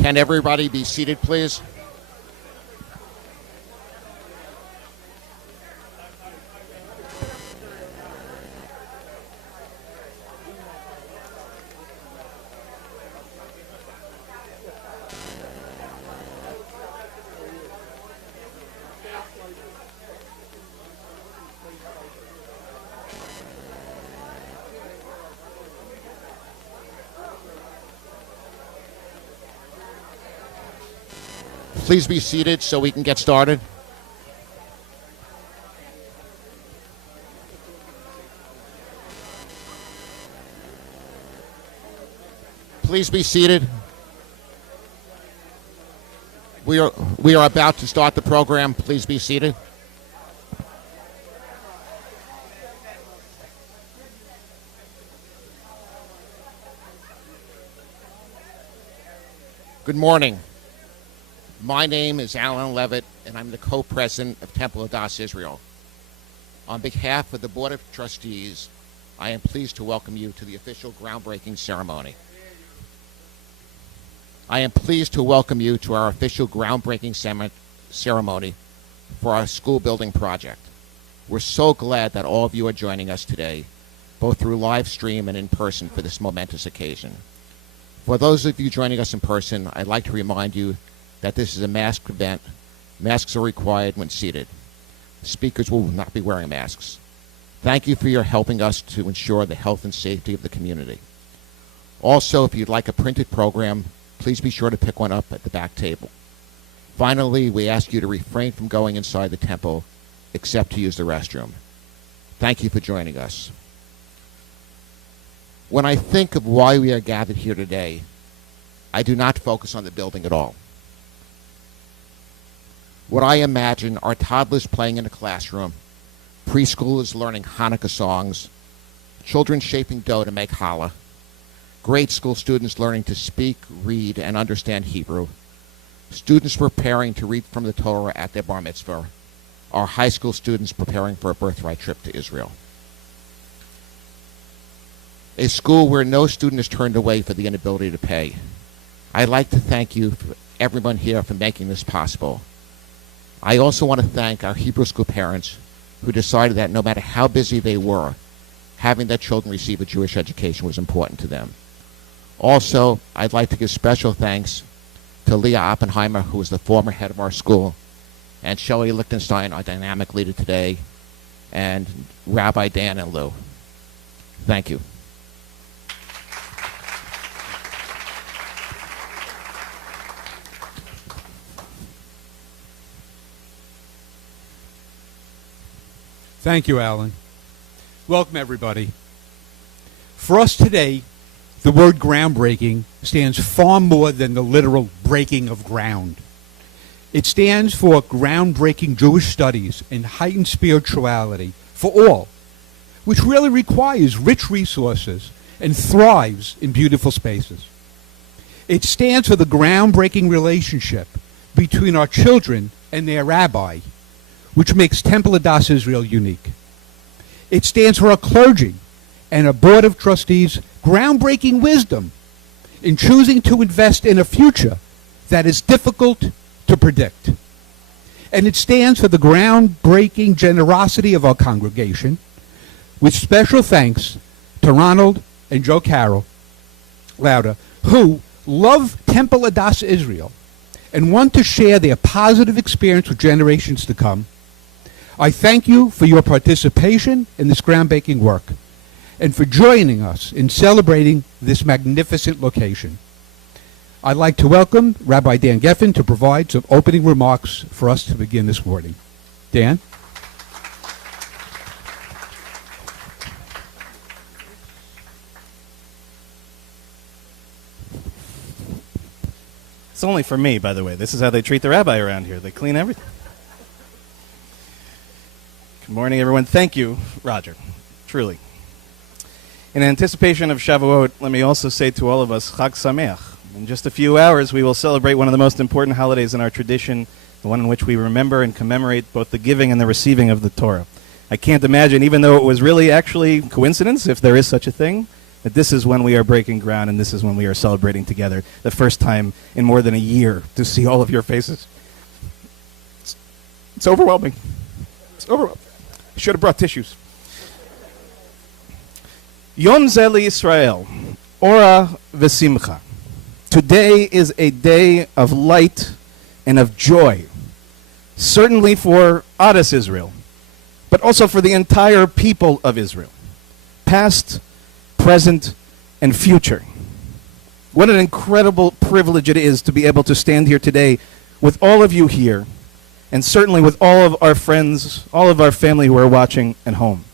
Can everybody be seated, please? Please be seated so we can get started. Please be seated. We are about to start the program. Please be seated. Good morning. My name is Alan Levitt, and I'm the co-president of Temple Adass Israel. On behalf of the Board of Trustees, I am pleased to welcome you to the official groundbreaking ceremony. I am pleased to welcome you to our official groundbreaking ceremony for our school building project. We're so glad that all of you are joining us today, both through live stream and in person for this momentous occasion. For those of you joining us in person, I'd like to remind you that this is a masked event. Masks are required when seated. Speakers will not be wearing masks. Thank you for your helping us to ensure the health and safety of the community. Also, if you'd like a printed program, please be sure to pick one up at the back table. Finally, we ask you to refrain from going inside the temple except to use the restroom. Thank you for joining us. When I think of why we are gathered here today, I do not focus on the building at all. What I imagine are toddlers playing in a classroom, preschoolers learning Hanukkah songs, children shaping dough to make challah, grade school students learning to speak, read, and understand Hebrew, students preparing to read from the Torah at their bar mitzvah, our high school students preparing for a birthright trip to Israel. A school where no student is turned away for the inability to pay. I'd like to thank you, everyone here, for making this possible. I also want to thank our Hebrew school parents who decided that no matter how busy they were, having their children receive a Jewish education was important to them. Also, I'd like to give special thanks to Leah Oppenheimer, who is the former head of our school, and Shelley Lichtenstein, our dynamic leader today, and Rabbi Dan and Lou. Thank you. Thank you, Alan. Welcome, everybody. For us today, the word groundbreaking stands far more than the literal breaking of ground. It stands for groundbreaking Jewish studies and heightened spirituality for all, which really requires rich resources and thrives in beautiful spaces. It stands for the groundbreaking relationship between our children and their rabbi, which makes Temple Adass Israel unique. It stands for a clergy and a board of trustees' groundbreaking wisdom in choosing to invest in a future that is difficult to predict. And it stands for the groundbreaking generosity of our congregation, with special thanks to Ronald and Joe Carroll Lauder, who love Temple Adass Israel and want to share their positive experience with generations to come. I thank you for your participation in this groundbreaking work and for joining us in celebrating this magnificent location. I'd like to welcome Rabbi Dan Geffen to provide some opening remarks for us to begin this morning. Dan? It's only for me, by the way. This is how they treat the rabbi around here. They clean everything. Good morning, everyone. Thank you, Roger. Truly. In anticipation of Shavuot, let me also say to all of us, Chag Sameach. In just a few hours, we will celebrate one of the most important holidays in our tradition, the one in which we remember and commemorate both the giving and the receiving of the Torah. I can't imagine, even though it was really actually coincidence, if there is such a thing, that this is when we are breaking ground and this is when we are celebrating together the first time in more than a year to see all of your faces. It's overwhelming. It's overwhelming. I should have brought tissues. Yom Ze Israel, Ora V'Simcha. Today is a day of light and of joy, certainly for Adas Israel, but also for the entire people of Israel, past, present, and future. What an incredible privilege it is to be able to stand here today with all of you here, and certainly with all of our friends, all of our family who are watching at home.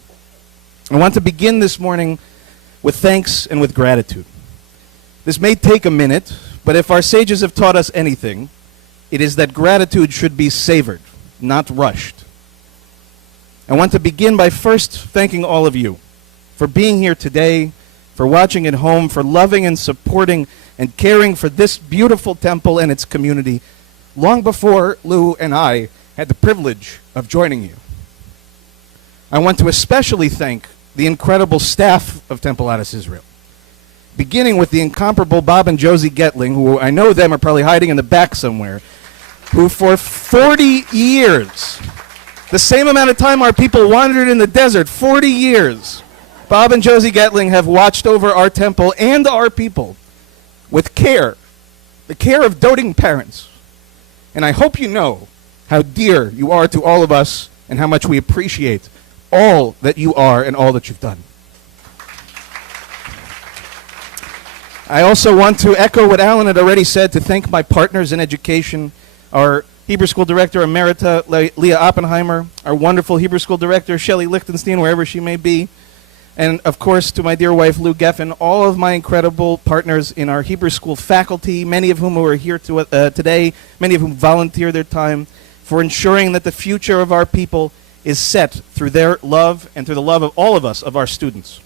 I want to begin this morning with thanks and with gratitude. This may take a minute, but if our sages have taught us anything, it is that gratitude should be savored, not rushed. I want to begin by first thanking all of you for being here today, for watching at home, for loving and supporting and caring for this beautiful temple and its community long before Lou and I had the privilege of joining you. I want to especially thank the incredible staff of Temple Adas Israel, beginning with the incomparable Bob and Josie Getling, who I know them are probably hiding in the back somewhere, who for 40 years, the same amount of time our people wandered in the desert, 40 years, Bob and Josie Getling have watched over our temple and our people with care, the care of doting parents. And I hope you know how dear you are to all of us and how much we appreciate all that you are and all that you've done. I also want to echo what Alan had already said, to thank my partners in education, our Hebrew School Director Emerita, Leah Oppenheimer, our wonderful Hebrew School Director, Shelley Lichtenstein, wherever she may be, and of course to my dear wife, Lou Geffen, all of my incredible partners in our Hebrew School faculty, many of whom who are here today, many of whom volunteer their time, for ensuring that the future of our people is set through their love and through the love of all of us, of our students.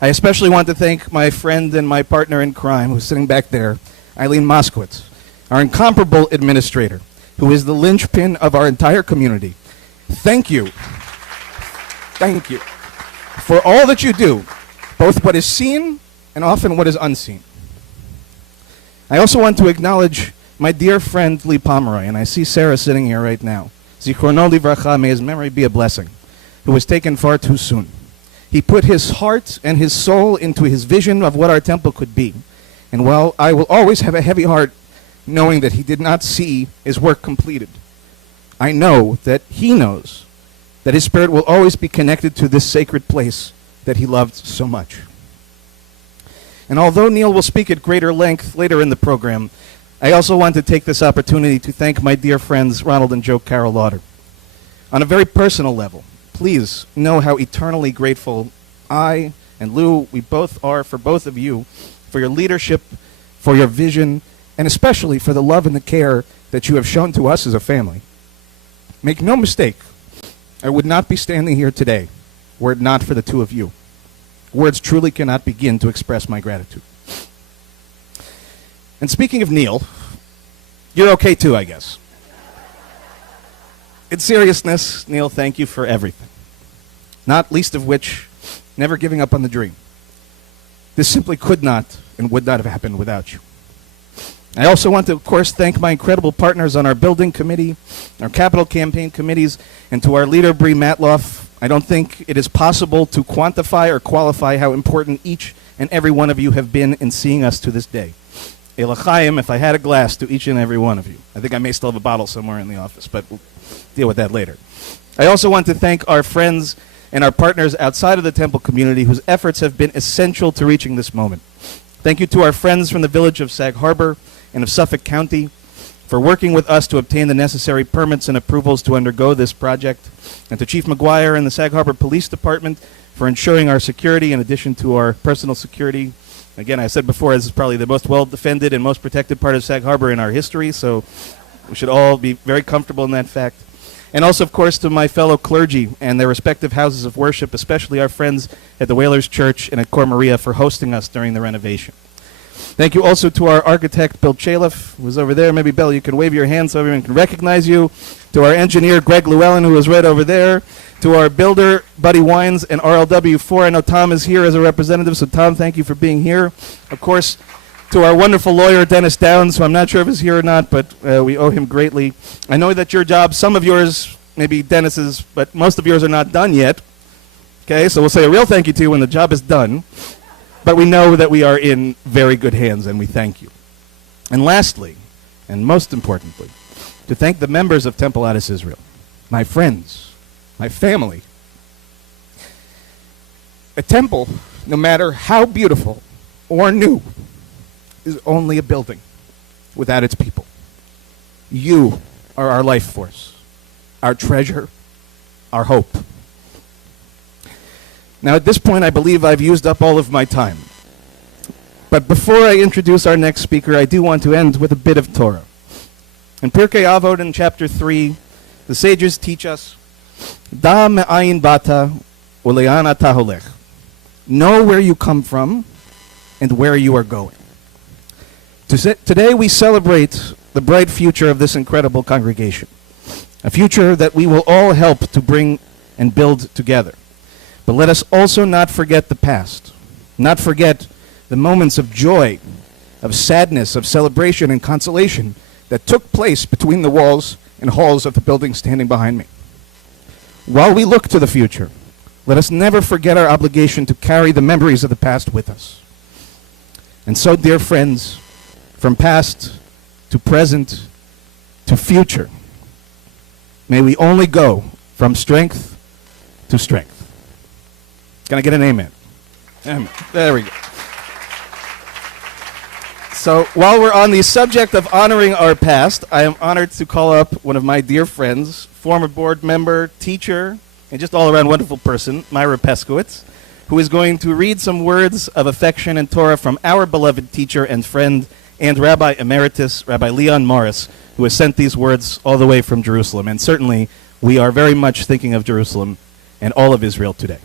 I especially want to thank my friend and my partner in crime, who's sitting back there, Eileen Moskowitz, our incomparable administrator, who is the linchpin of our entire community. Thank you. Thank you for all that you do, both what is seen and often what is unseen. I also want to acknowledge my dear friend Lee Pomeroy, and I see Sarah sitting here right now. Zichrono livracha, may his memory be a blessing, who was taken far too soon. He put his heart and his soul into his vision of what our temple could be. And while I will always have a heavy heart knowing that he did not see his work completed, I know that he knows that his spirit will always be connected to this sacred place that he loved so much. And although Neil will speak at greater length later in the program, I also want to take this opportunity to thank my dear friends Ronald and Joe Carroll Lauder. On a very personal level, please know how eternally grateful I and Lou, we both are for both of you, for your leadership, for your vision, and especially for the love and the care that you have shown to us as a family. Make no mistake, I would not be standing here today were it not for the two of you. Words truly cannot begin to express my gratitude. And speaking of Neil, you're okay too, I guess. In seriousness, Neil, thank you for everything. Not least of which, never giving up on the dream. This simply could not and would not have happened without you. I also want to, of course, thank my incredible partners on our building committee, our capital campaign committees, and to our leader, Bree Matloff. I don't think it is possible to quantify or qualify how important each and every one of you have been in seeing us to this day. Elachayim, if I had a glass to each and every one of you. I think I may still have a bottle somewhere in the office, but we'll deal with that later. I also want to thank our friends and our partners outside of the temple community whose efforts have been essential to reaching this moment. Thank you to our friends from the village of Sag Harbor and of Suffolk County for working with us to obtain the necessary permits and approvals to undergo this project, and to Chief McGuire and the Sag Harbor Police Department for ensuring our security in addition to our personal security. Again, I said before, this is probably the most well-defended and most protected part of Sag Harbor in our history, so we should all be very comfortable in that fact. And also, of course, to my fellow clergy and their respective houses of worship, especially our friends at the Whalers Church and at Cor Maria for hosting us during the renovation. Thank you also to our architect, Bill Chaliff, who was over there. Maybe, Bill, you can wave your hand so everyone can recognize you. To our engineer, Greg Llewellyn, who was right over there. To our builder, Buddy Wines, and RLW4. I know Tom is here as a representative, so Tom, thank you for being here. Of course, to our wonderful lawyer, Dennis Downs, who I'm not sure if he's here or not, but we owe him greatly. I know that your job, some of yours, maybe Dennis's, but most of yours are not done yet. Okay, so we'll say a real thank you to you when the job is done. But we know that we are in very good hands, and we thank you. And lastly, and most importantly, to thank the members of Temple Addis Israel, my friends, my family. A temple, no matter how beautiful or new, is only a building without its people. You are our life force, our treasure, our hope. Now, at this point, I believe I've used up all of my time. But before I introduce our next speaker, I do want to end with a bit of Torah. In Pirkei Avot, in chapter 3, the sages teach us, Da me'ayin bata ule'an ata holech. Know where you come from and where you are going. Today we celebrate the bright future of this incredible congregation, a future that we will all help to bring and build together. But let us also not forget the past, not forget the moments of joy, of sadness, of celebration and consolation that took place between the walls and halls of the building standing behind me. While we look to the future, let us never forget our obligation to carry the memories of the past with us. And so, dear friends, from past to present to future, may we only go from strength to strength. Can I get an amen? Amen. There we go. So while we're on the subject of honoring our past, I am honored to call up one of my dear friends, former board member, teacher, and just all-around wonderful person, Myra Peskowitz, who is going to read some words of affection and Torah from our beloved teacher and friend and Rabbi Emeritus, Rabbi Leon Morris, who has sent these words all the way from Jerusalem. And certainly, we are very much thinking of Jerusalem and all of Israel today.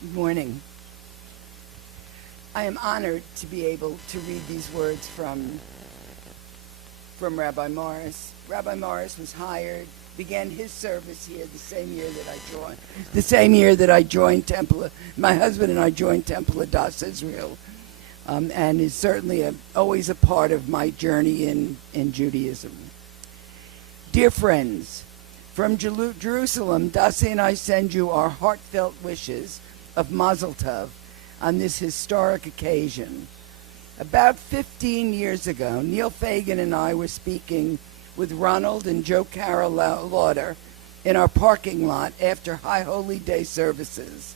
Good morning. I am honored to be able to read these words from Rabbi Morris. Rabbi Morris was hired, began his service here the same year that I joined Temple. My husband and I joined Temple Adas Israel, and is certainly always a part of my journey in Judaism. Dear friends, from Jerusalem, Dasi and I send you our heartfelt wishes of Mazel Tov on this historic occasion. About 15 years ago, Neil Fagan and I were speaking with Ronald and Joe Carroll Lauder in our parking lot after High Holy Day services.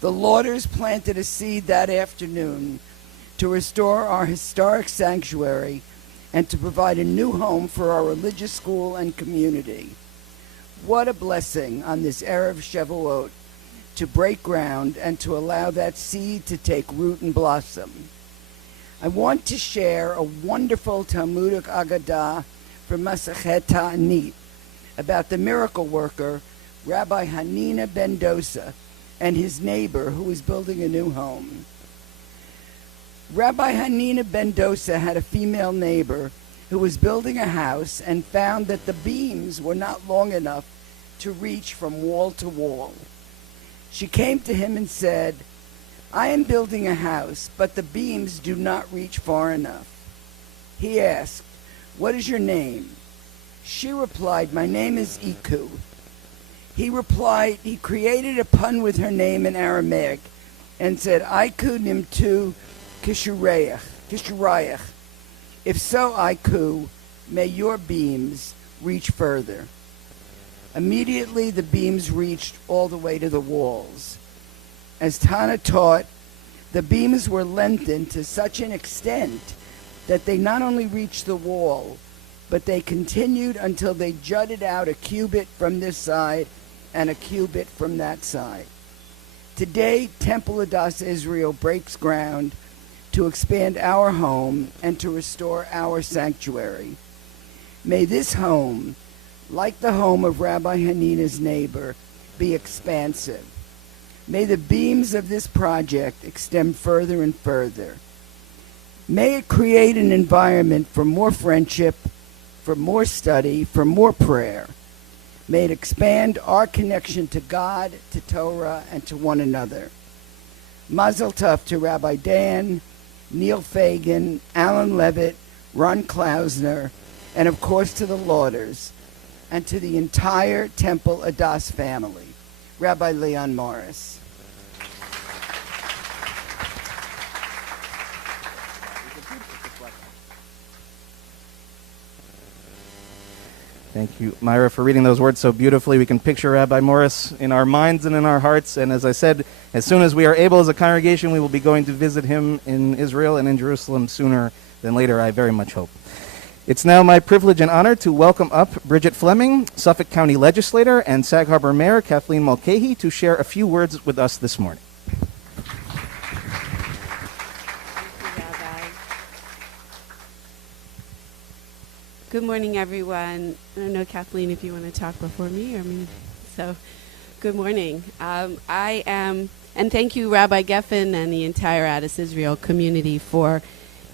The Lauders planted a seed that afternoon to restore our historic sanctuary and to provide a new home for our religious school and community. What a blessing on this Erev Shavuot to break ground and to allow that seed to take root and blossom. I want to share a wonderful Talmudic Agadah from Masachet Ta'anit about the miracle worker, Rabbi Hanina ben Dosa, and his neighbor who was building a new home. Rabbi Hanina ben Dosa had a female neighbor who was building a house and found that the beams were not long enough to reach from wall to wall. She came to him and said, I am building a house, but the beams do not reach far enough. He asked, what is your name? She replied, my name is Iku. He replied, he created a pun with her name in Aramaic and said, Iku nimtu kishurayach. If so, Iku, may your beams reach further. Immediately, the beams reached all the way to the walls. As Tana taught, the beams were lengthened to such an extent that they not only reached the wall, but they continued until they jutted out a cubit from this side and a cubit from that side. Today, Temple Adas Israel breaks ground to expand our home and to restore our sanctuary. May this home, like the home of Rabbi Hanina's neighbor, be expansive. May the beams of this project extend further and further. May it create an environment for more friendship, for more study, for more prayer. May it expand our connection to God, to Torah, and to one another. Mazel tov to Rabbi Dan, Neil Fagan, Alan Levitt, Ron Klausner, and of course to the Lauders, and to the entire Temple Adass family. Rabbi Leon Morris. Thank you, Myra, for reading those words so beautifully. We can picture Rabbi Morris in our minds and in our hearts. And as I said, as soon as we are able as a congregation, we will be going to visit him in Israel and in Jerusalem sooner than later, I very much hope. It's now my privilege and honor to welcome up Bridget Fleming, Suffolk County Legislator, and Sag Harbor Mayor Kathleen Mulcahy to share a few words with us this morning. Good morning, everyone. I don't know, Kathleen, if you want to talk before me or me. So, good morning. And thank you, Rabbi Geffen and the entire Addis Israel community for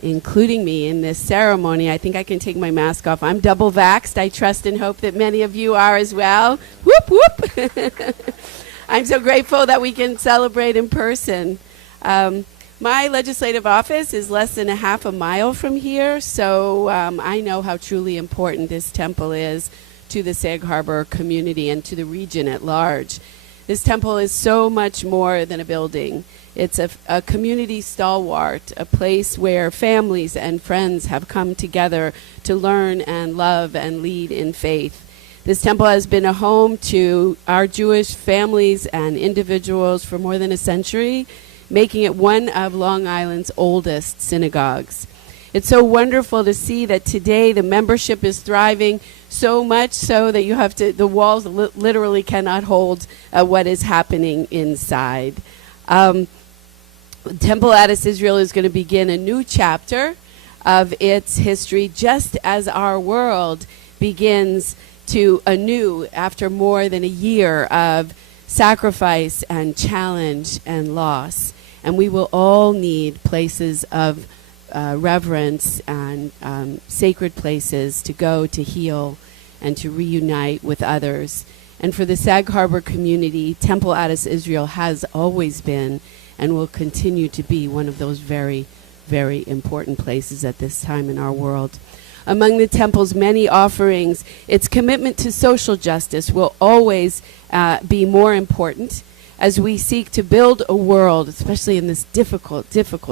including me in this ceremony. I think I can take my mask off. I'm double vaxxed. I trust and hope that many of you are as well. Whoop, whoop. I'm so grateful that we can celebrate in person. My legislative office is less than a half a mile from here, so I know how truly important this temple is to the Sag Harbor community and to the region at large. This temple is so much more than a building. It's a community stalwart, a place where families and friends have come together to learn and love and lead in faith. This temple has been a home to our Jewish families and individuals for more than a century, making it one of Long Island's oldest synagogues. It's so wonderful to see that today the membership is thriving, so much so that the walls literally cannot hold what is happening inside. Temple Addis Israel is going to begin a new chapter of its history, just as our world begins to anew after more than a year of sacrifice and challenge and loss. And we will all need places of reverence and sacred places to go to heal and to reunite with others. And for the Sag Harbor community, Temple Addis Israel has always been and will continue to be one of those very, very important places at this time in our world. Among the temple's many offerings, its commitment to social justice will always be more important as we seek to build a world, especially in this difficult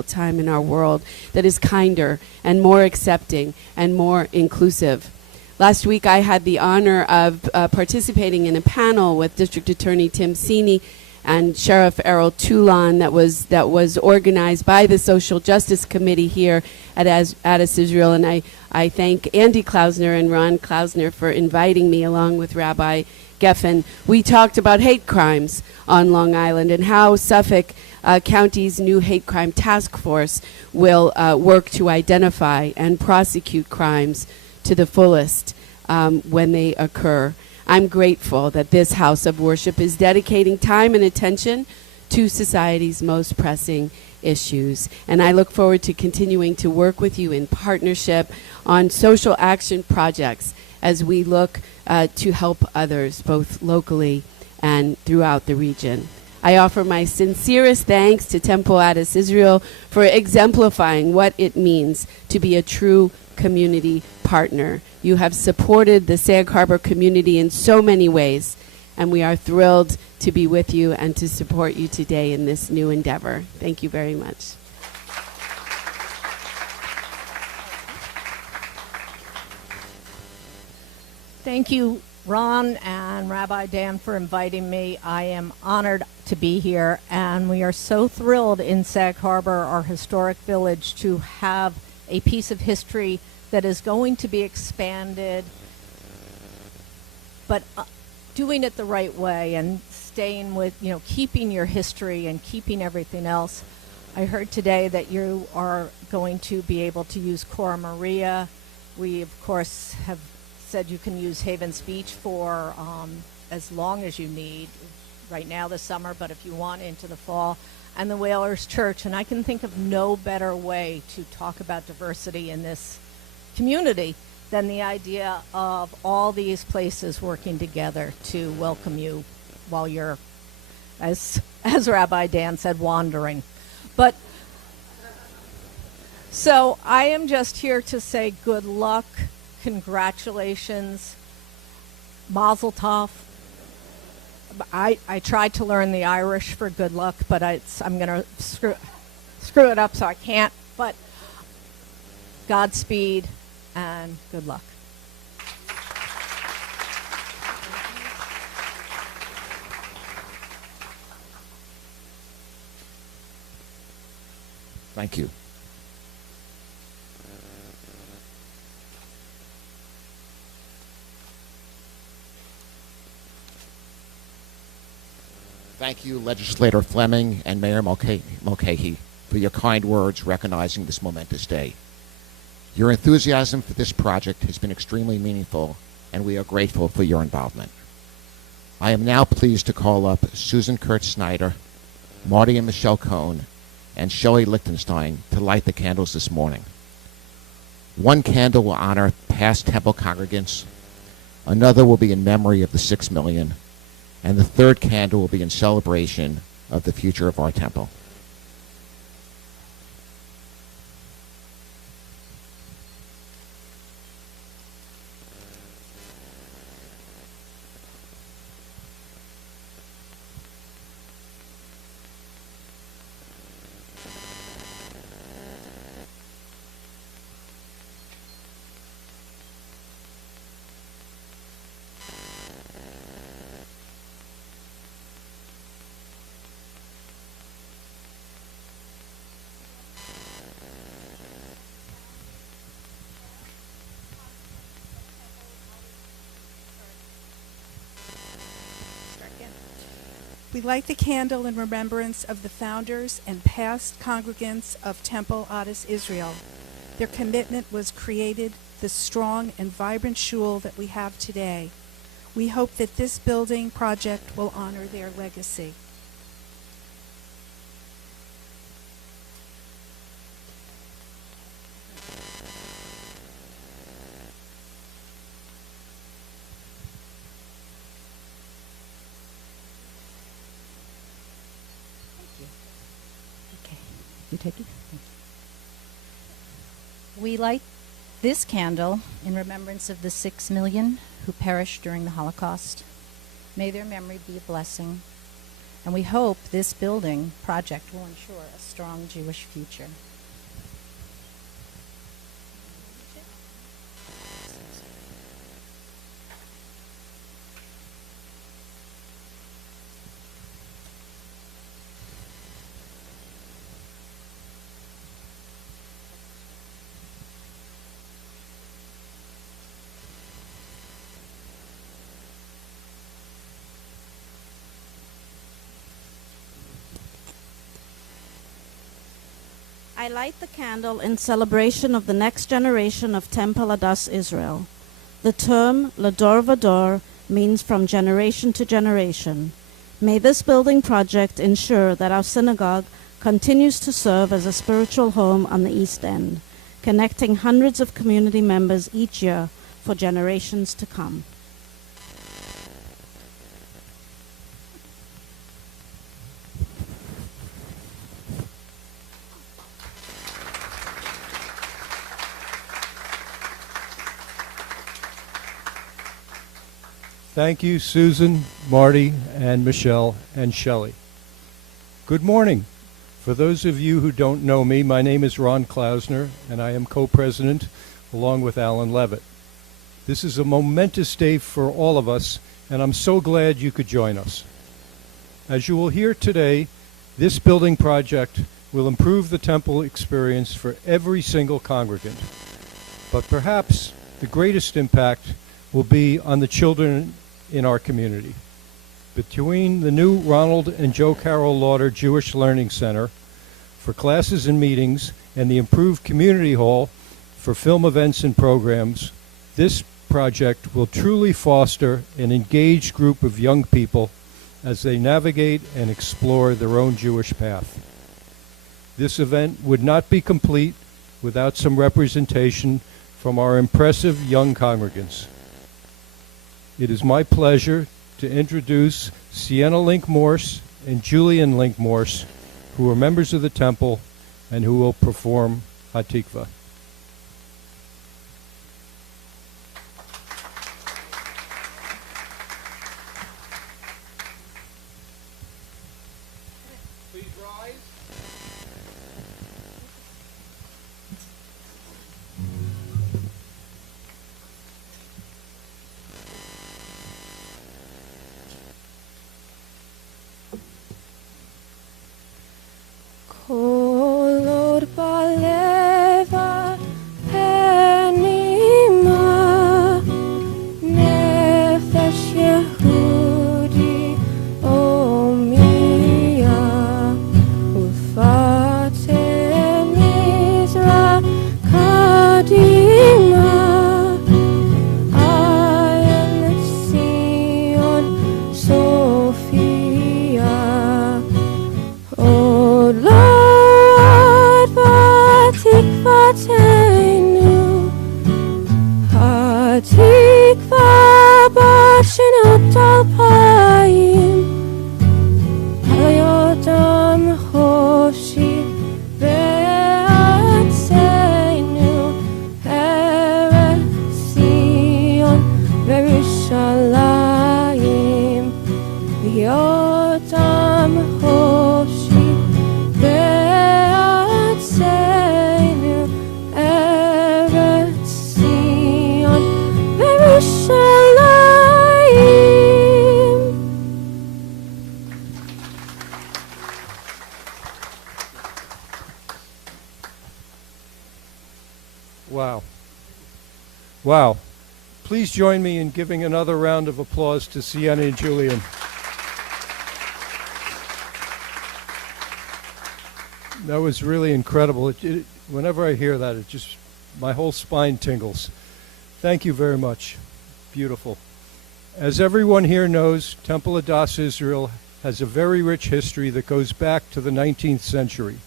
time in our world, that is kinder and more accepting and more inclusive. Last week, I had the honor of participating in a panel with District Attorney Tim Sini and Sheriff Errol Toulon that was organized by the Social Justice Committee here at Addis Israel. And I thank Andy Klausner and Ron Klausner for inviting me along with Rabbi Geffen. We talked about hate crimes on Long Island and how Suffolk County's new hate crime task force will work to identify and prosecute crimes to the fullest when they occur. I'm grateful that this house of worship is dedicating time and attention to society's most pressing issues. And I look forward to continuing to work with you in partnership on social action projects as we look to help others, both locally and throughout the region. I offer my sincerest thanks to Temple Addis Israel for exemplifying what it means to be a true community partner. You have supported the Sag Harbor community in so many ways, and we are thrilled to be with you and to support you today in this new endeavor. Thank you very much. Thank you, Ron and Rabbi Dan, for inviting me. I am honored to be here, and we are so thrilled in Sag Harbor, our historic village, to have a piece of history that is going to be expanded, but doing it the right way and staying with, keeping your history and keeping everything else. I heard today that you are going to be able to use Cora Maria. We, of course, have said you can use Havens Beach for as long as you need. right now this summer, but if you want, into the fall, and the Whalers Church. And I can think of no better way to talk about diversity in this community than the idea of all these places working together to welcome you while you're, as Rabbi Dan said, wandering. But so I am just here to say good luck, congratulations, mazel tov. I tried to learn the Irish for good luck, but I'm going to screw it up, so I can't. But Godspeed and good luck. Thank you. Thank you, Legislator Fleming and Mayor Mulcahy, for your kind words recognizing this momentous day. Your enthusiasm for this project has been extremely meaningful, and we are grateful for your involvement. I am now pleased to call up Susan Kurtz Snyder, Marty and Michelle Cohn, and Shelley Lichtenstein to light the candles this morning. One candle will honor past temple congregants, another will be in memory of the 6 million, and the third candle will be in celebration of the future of our temple. We light the candle in remembrance of the founders and past congregants of Temple Adas Israel. Their commitment was created the strong and vibrant shul that we have today. We hope that this building project will honor their legacy. You take it? We light this candle in remembrance of the 6 million who perished during the Holocaust. May their memory be a blessing. And we hope this building project will ensure a strong Jewish future. I light the candle in celebration of the next generation of Temple Adas Israel. The term Lador Vador means from generation to generation. May this building project ensure that our synagogue continues to serve as a spiritual home on the East End, connecting hundreds of community members each year for generations to come. Thank you, Susan, Marty, and Michelle, and Shelley. Good morning. For those of you who don't know me, my name is Ron Klausner, and I am co-president along with Alan Levitt. This is a momentous day for all of us, and I'm so glad you could join us. As you will hear today, this building project will improve the temple experience for every single congregant. But perhaps the greatest impact will be on the children in our community. Between the new Ronald and Joe Carroll Lauder Jewish Learning Center for classes and meetings and the improved community hall for film events and programs, this project will truly foster an engaged group of young people as they navigate and explore their own Jewish path. This event would not be complete without some representation from our impressive young congregants. It is my pleasure to introduce Sienna Link Morse and Julian Link Morse, who are members of the temple and who will perform Hatikva. Please rise. Kolor baleva penima nefesh Yehudi omia ufatem Mizra kadima ayin Sion Sophia O Lord, Vatikvatenu, Hatikva Bashinot Alpayim, Halayodam Hoshi Be'atzenu, Eretz Sion Verushalayim, Yodam Hoshi Be'atzenu, Eretz Sion Verushalayim. Wow. Wow. Please join me in giving another round of applause to Sienna and Julian. That was really incredible. Whenever I hear that, my whole spine tingles. Thank you very much. Beautiful. As everyone here knows, Temple Adass Israel has a very rich history that goes back to the 19th century.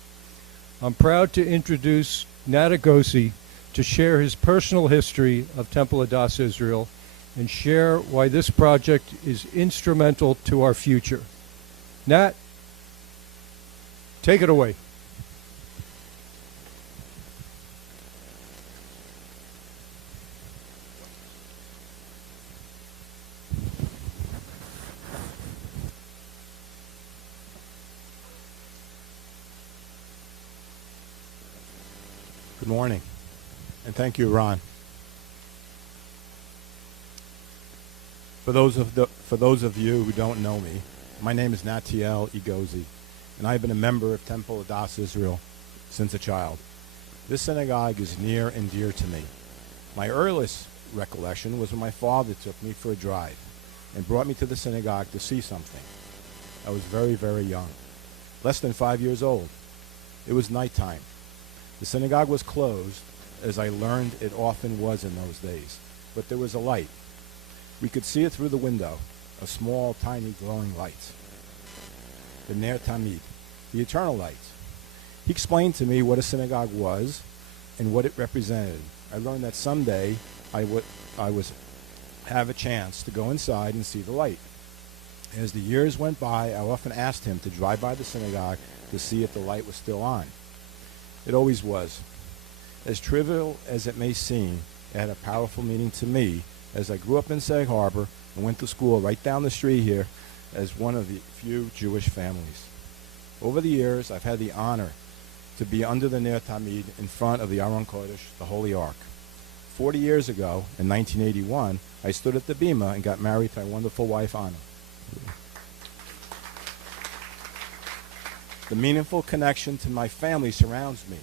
I'm proud to introduce Nat Agosi to share his personal history of Temple Adass Israel and share why this project is instrumental to our future. Nat, take it away. Good morning, and thank you, Ron. For those of you who don't know me, my name is Natiel Igozi, and I've been a member of Temple Adass Israel since a child. This synagogue is near and dear to me. My earliest recollection was when my father took me for a drive and brought me to the synagogue to see something. I was very, very young, less than 5 years old. It was nighttime. The synagogue was closed, as I learned it often was in those days, but there was a light. We could see it through the window, a small, tiny, glowing light. The Ner Tamid, the eternal light. He explained to me what a synagogue was and what it represented. I learned that someday I would have a chance to go inside and see the light. As the years went by, I often asked him to drive by the synagogue to see if the light was still on. It always was. As trivial as it may seem, it had a powerful meaning to me, as I grew up in Sag Harbor and went to school right down the street here as one of the few Jewish families. Over the years, I've had the honor to be under the Ner Tamid in front of the Aron Kodesh, the Holy Ark. 40 years ago, in 1981, I stood at the Bima and got married to my wonderful wife, Anna. The meaningful connection to my family surrounds me.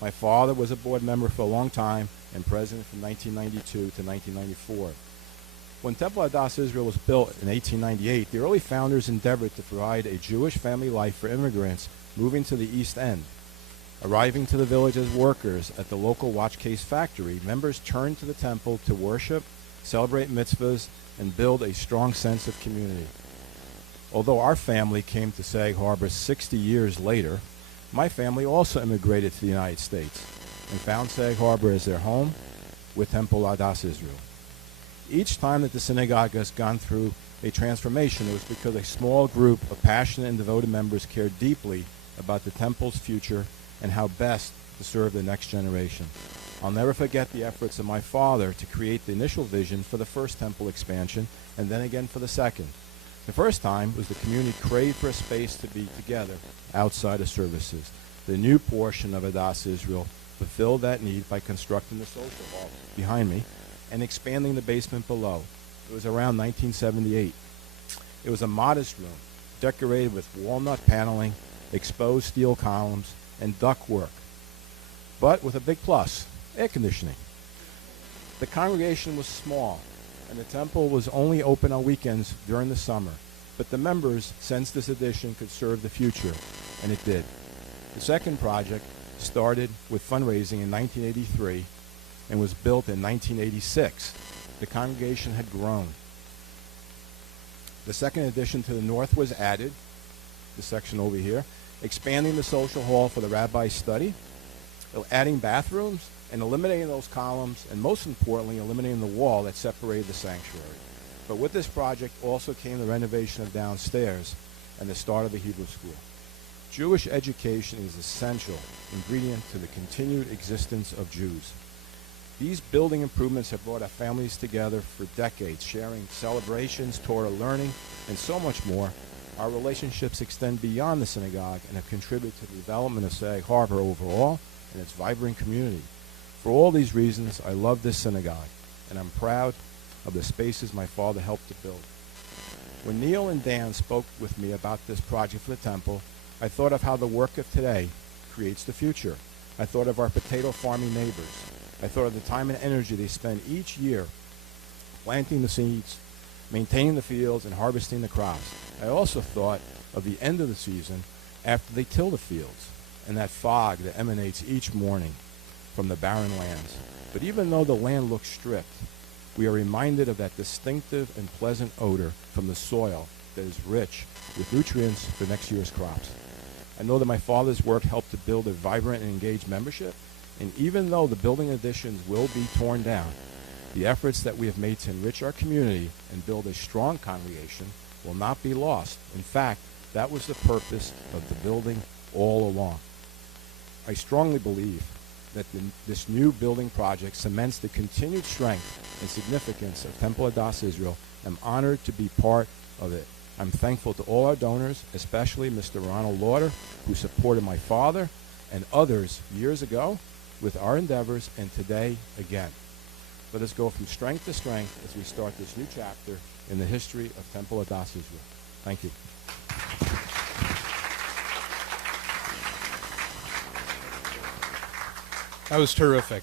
My father was a board member for a long time and president from 1992 to 1994. When Temple Adass Israel was built in 1898, the early founders endeavored to provide a Jewish family life for immigrants moving to the East End. Arriving to the village as workers at the local watch case factory, members turned to the temple to worship, celebrate mitzvahs, and build a strong sense of community. Although our family came to Sag Harbor 60 years later, my family also immigrated to the United States and found Sag Harbor as their home with Temple Adas Israel. Each time that the synagogue has gone through a transformation, it was because a small group of passionate and devoted members cared deeply about the temple's future and how best to serve the next generation. I'll never forget the efforts of my father to create the initial vision for the first temple expansion and then again for the second. The first time was the community craved for a space to be together outside of services. The new portion of Adas Israel fulfilled that need by constructing the social hall behind me and expanding the basement below. It was around 1978. It was a modest room, decorated with walnut paneling, exposed steel columns, and ductwork, but with a big plus, air conditioning. The congregation was small, and the temple was only open on weekends during the summer, but the members sensed this addition could serve the future, and it did. The second project started with fundraising in 1983 and was built in 1986. The congregation had grown. The second addition to the north was added, this section over here, expanding the social hall for the rabbi's study, adding bathrooms, and eliminating those columns, and most importantly, eliminating the wall that separated the sanctuary. But with this project also came the renovation of downstairs and the start of the Hebrew school. Jewish education is an essential ingredient to the continued existence of Jews. These building improvements have brought our families together for decades, sharing celebrations, Torah learning, and so much more. Our relationships extend beyond the synagogue and have contributed to the development of Sag Harbor overall and its vibrant community. For all these reasons, I love this synagogue, and I'm proud of the spaces my father helped to build. When Neil and Dan spoke with me about this project for the temple, I thought of how the work of today creates the future. I thought of our potato farming neighbors. I thought of the time and energy they spend each year planting the seeds, maintaining the fields, and harvesting the crops. I also thought of the end of the season after they till the fields and that fog that emanates each morning from the barren lands. But even though the land looks stripped, we are reminded of that distinctive and pleasant odor from the soil that is rich with nutrients for next year's crops. I know that my father's work helped to build a vibrant and engaged membership, and even though the building additions will be torn down, the efforts that we have made to enrich our community and build a strong congregation will not be lost. In fact, that was the purpose of the building all along. I strongly believe that this new building project cements the continued strength and significance of Temple Adas Israel. I'm honored to be part of it. I'm thankful to all our donors, especially Mr. Ronald Lauder, who supported my father and others years ago with our endeavors, and today again. Let us go from strength to strength as we start this new chapter in the history of Temple Adas Israel. Thank you. That was terrific.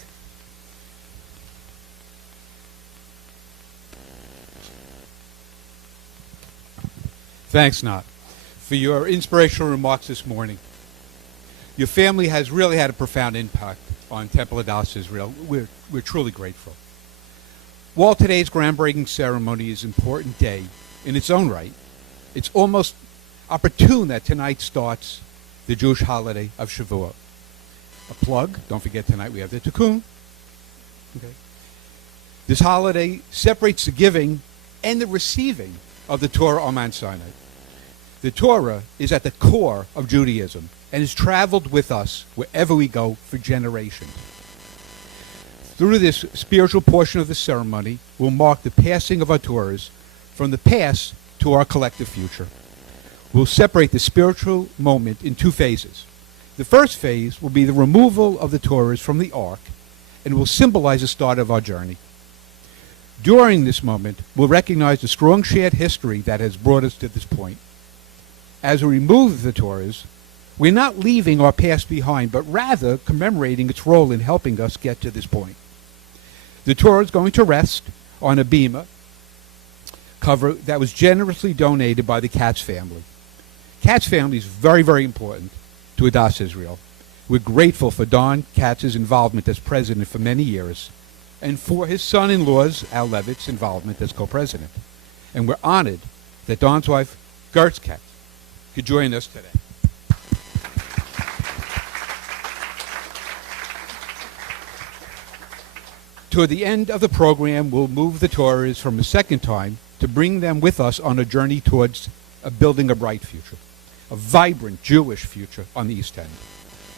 Thanks, Nat, for your inspirational remarks this morning. Your family has really had a profound impact on Temple Adas Israel. We're truly grateful. While today's groundbreaking ceremony is an important day in its own right, it's almost opportune that tonight starts the Jewish holiday of Shavuot. A plug, don't forget tonight we have the Tikkun. Okay. This holiday separates the giving and the receiving of the Torah on Mount Sinai. The Torah is at the core of Judaism and has traveled with us wherever we go for generations. Through this spiritual portion of the ceremony, we'll mark the passing of our Torahs from the past to our collective future. We'll separate the spiritual moment in two phases. The first phase will be the removal of the Torahs from the ark and will symbolize the start of our journey. During this moment, we'll recognize the strong shared history that has brought us to this point. As we remove the Torahs, we're not leaving our past behind, but rather commemorating its role in helping us get to this point. The Torah is going to rest on a bima cover that was generously donated by the Katz family. Katz family is very, very important to Adas Israel. We're grateful for Don Katz's involvement as president for many years, and for his son-in-law's, Al Levitt's, involvement as co-president. And we're honored that Don's wife, Gertzke could join us today. Toward the end of the program, we'll move the tourists from a second time to bring them with us on a journey towards building a bright future, a vibrant Jewish future on the East End.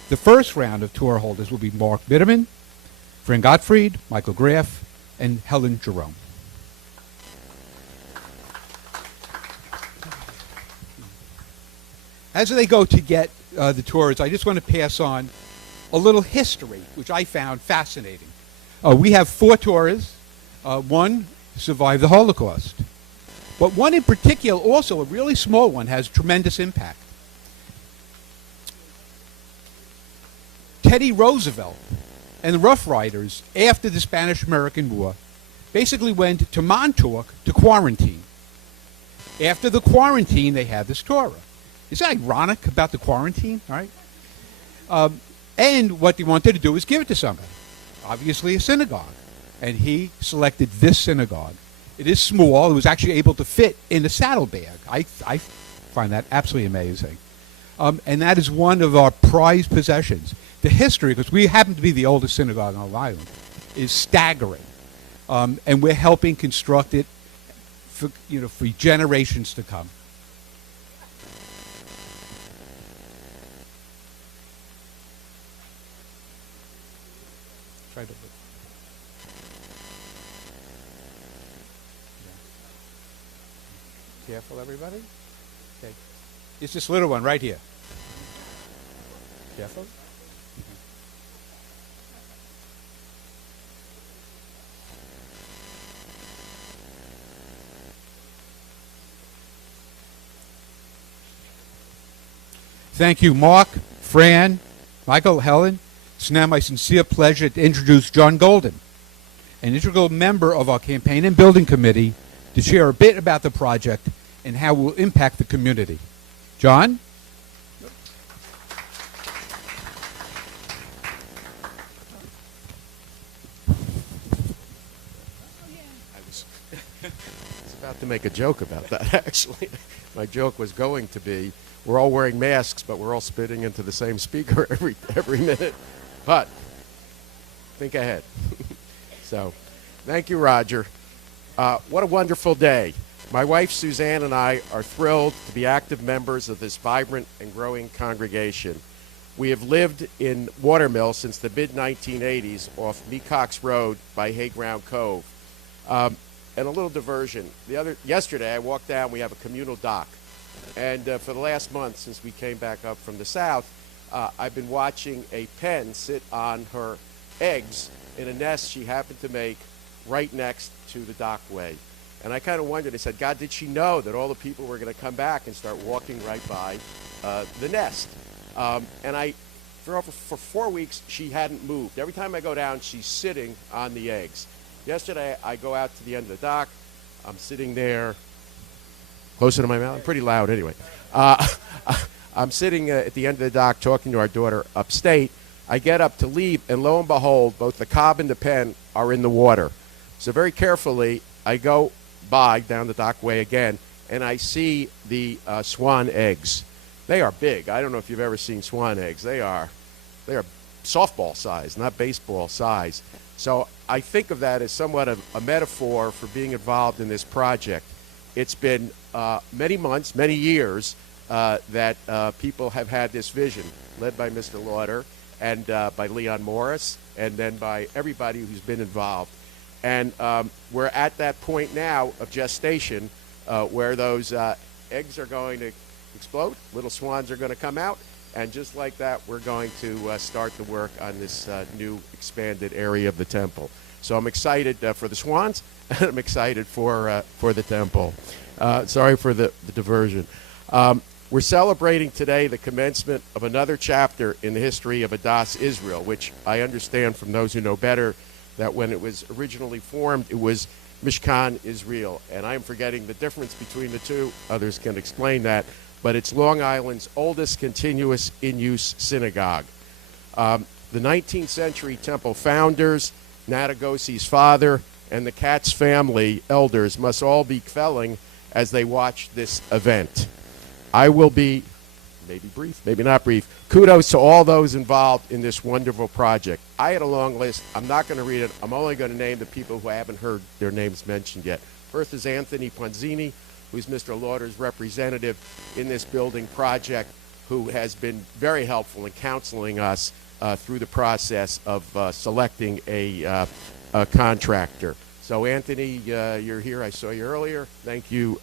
The first round of tour holders will be Mark Bitterman, Fran Gottfried, Michael Graff, and Helen Jerome. As they go to get the tours, I just want to pass on a little history, which I found fascinating. We have 4 tourists. One survived the Holocaust. But one in particular, also a really small one, has tremendous impact. Teddy Roosevelt and the Rough Riders, after the Spanish-American War, basically went to Montauk to quarantine. After the quarantine, they had this Torah. Isn't that ironic about the quarantine, right? And what they wanted to do was give it to somebody, obviously a synagogue. And he selected this synagogue. It is small. It was actually able to fit in a saddlebag. I find that absolutely amazing. And that is one of our prized possessions. The history, because we happen to be the oldest synagogue on Long Island, is staggering. And we're helping construct it for generations to come. Try to look. Careful, everybody. Okay. It's this little one right here. Careful. Thank you, Mark, Fran, Michael, Helen. It's now my sincere pleasure to introduce John Golden, an integral member of our Campaign and Building Committee, to share a bit about the project and how it will impact the community. John? I was about to make a joke about that, actually. My joke was going to be, we're all wearing masks, but we're all spitting into the same speaker every minute. But think ahead. So, thank you, Roger. What a wonderful day. My wife, Suzanne, and I are thrilled to be active members of this vibrant and growing congregation. We have lived in Watermill since the mid-1980s off Mecox Road by Hayground Cove. And a little diversion. Yesterday, I walked down. We have a communal dock. And for the last month, since we came back up from the south, I've been watching a pen sit on her eggs in a nest she happened to make right next to the dockway. And I kind of wondered, I said, God, did she know that all the people were going to come back and start walking right by the nest? And for 4 weeks, she hadn't moved. Every time I go down, she's sitting on the eggs. Yesterday, I go out to the end of the dock. I'm sitting there, closer to my mouth. I'm pretty loud anyway. I'm sitting at the end of the dock talking to our daughter upstate. I get up to leave, and lo and behold, both the cob and the pen are in the water. So very carefully, I go by down the dockway again, and I see the swan eggs. They are big. I don't know if you've ever seen swan eggs. They are softball size, not baseball size. So I think of that as somewhat of a metaphor for being involved in this project. It's been many months, many years that people have had this vision, led by Mr. Lauder and by Leon Morris, and then by everybody who's been involved. And we're at that point now of gestation where those eggs are going to explode, little swans are going to come out, and just like that, we're going to start the work on this new expanded area of the temple. So I'm excited for the swans, and I'm excited for the temple. Sorry for the diversion. We're celebrating today the commencement of another chapter in the history of Adass Israel, which I understand from those who know better that when it was originally formed, it was Mishkan Israel. And I'm forgetting the difference between the two. Others can explain that. But it's Long Island's oldest continuous in-use synagogue. The 19th century temple founders, Natagosi's father, and the Katz family elders must all be kvelling as they watch this event. I will be maybe brief, maybe not brief. Kudos to all those involved in this wonderful project. I had a long list. I'm not going to read it. I'm only going to name the people who I haven't heard their names mentioned yet. First is Anthony Ponzini, who's Mr. Lauder's representative in this building project, who has been very helpful in counseling us through the process of selecting a contractor. So, Anthony, you're here. I saw you earlier. Thank you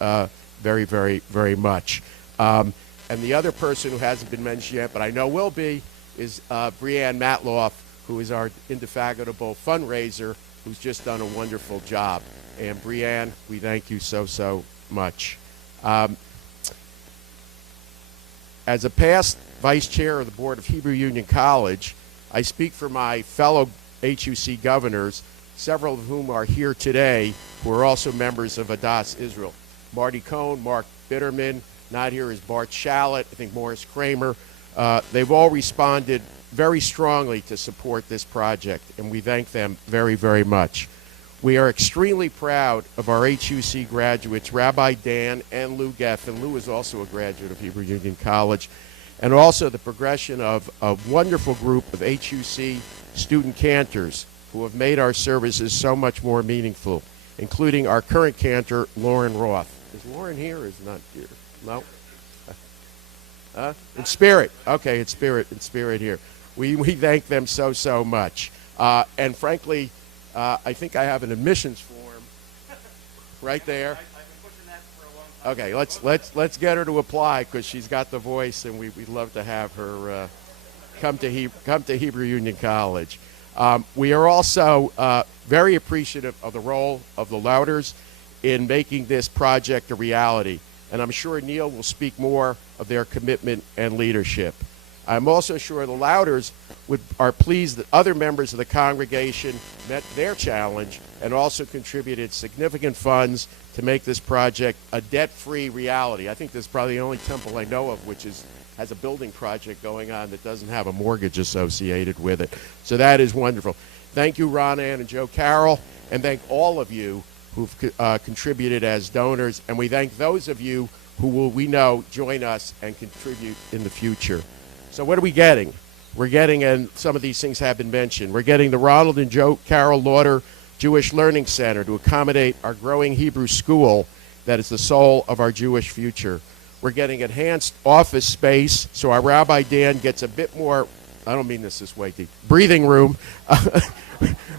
very, very, very much. And the other person who hasn't been mentioned yet, but I know will be, is Brianne Matloff, who is our indefatigable fundraiser, who's just done a wonderful job. And Brianne, we thank you so, so much. As a past vice chair of the board of Hebrew Union College, I speak for my fellow HUC governors, several of whom are here today, who are also members of Adas Israel. Marty Cohn, Mark Bitterman, not here is Bart Shallett, I think Morris Kramer. They've all responded very strongly to support this project, and we thank them very, very much. We are extremely proud of our HUC graduates, Rabbi Dan and Lou Geff, and Lou is also a graduate of Hebrew Union College, and also the progression of a wonderful group of HUC student cantors who have made our services so much more meaningful, including our current cantor, Lauren Roth. Is Lauren here or is not here? No? In spirit. Okay, in spirit here. We thank them so, so much. And frankly, I think I have an admissions form right there. Okay, let's get her to apply because she's got the voice, and we'd love to have her come to Hebrew Union College. We are also very appreciative of the role of the Louders in making this project a reality, and I'm sure Neil will speak more of their commitment and leadership. I'm also sure the Louders are pleased that other members of the congregation met their challenge and also contributed significant funds to make this project a debt-free reality. I think this is probably the only temple I know of which has a building project going on that doesn't have a mortgage associated with it. So that is wonderful. Thank you, Ron Ann and Joe Carroll, and thank all of you who've contributed as donors, and we thank those of you who will, we know, join us and contribute in the future. So what are we getting? We're getting, and some of these things have been mentioned, we're getting the Ronald and Joe Carroll Lauder Jewish Learning Center to accommodate our growing Hebrew school that is the soul of our Jewish future. We're getting enhanced office space so our Rabbi Dan gets a bit more, I don't mean this way, Dee, breathing room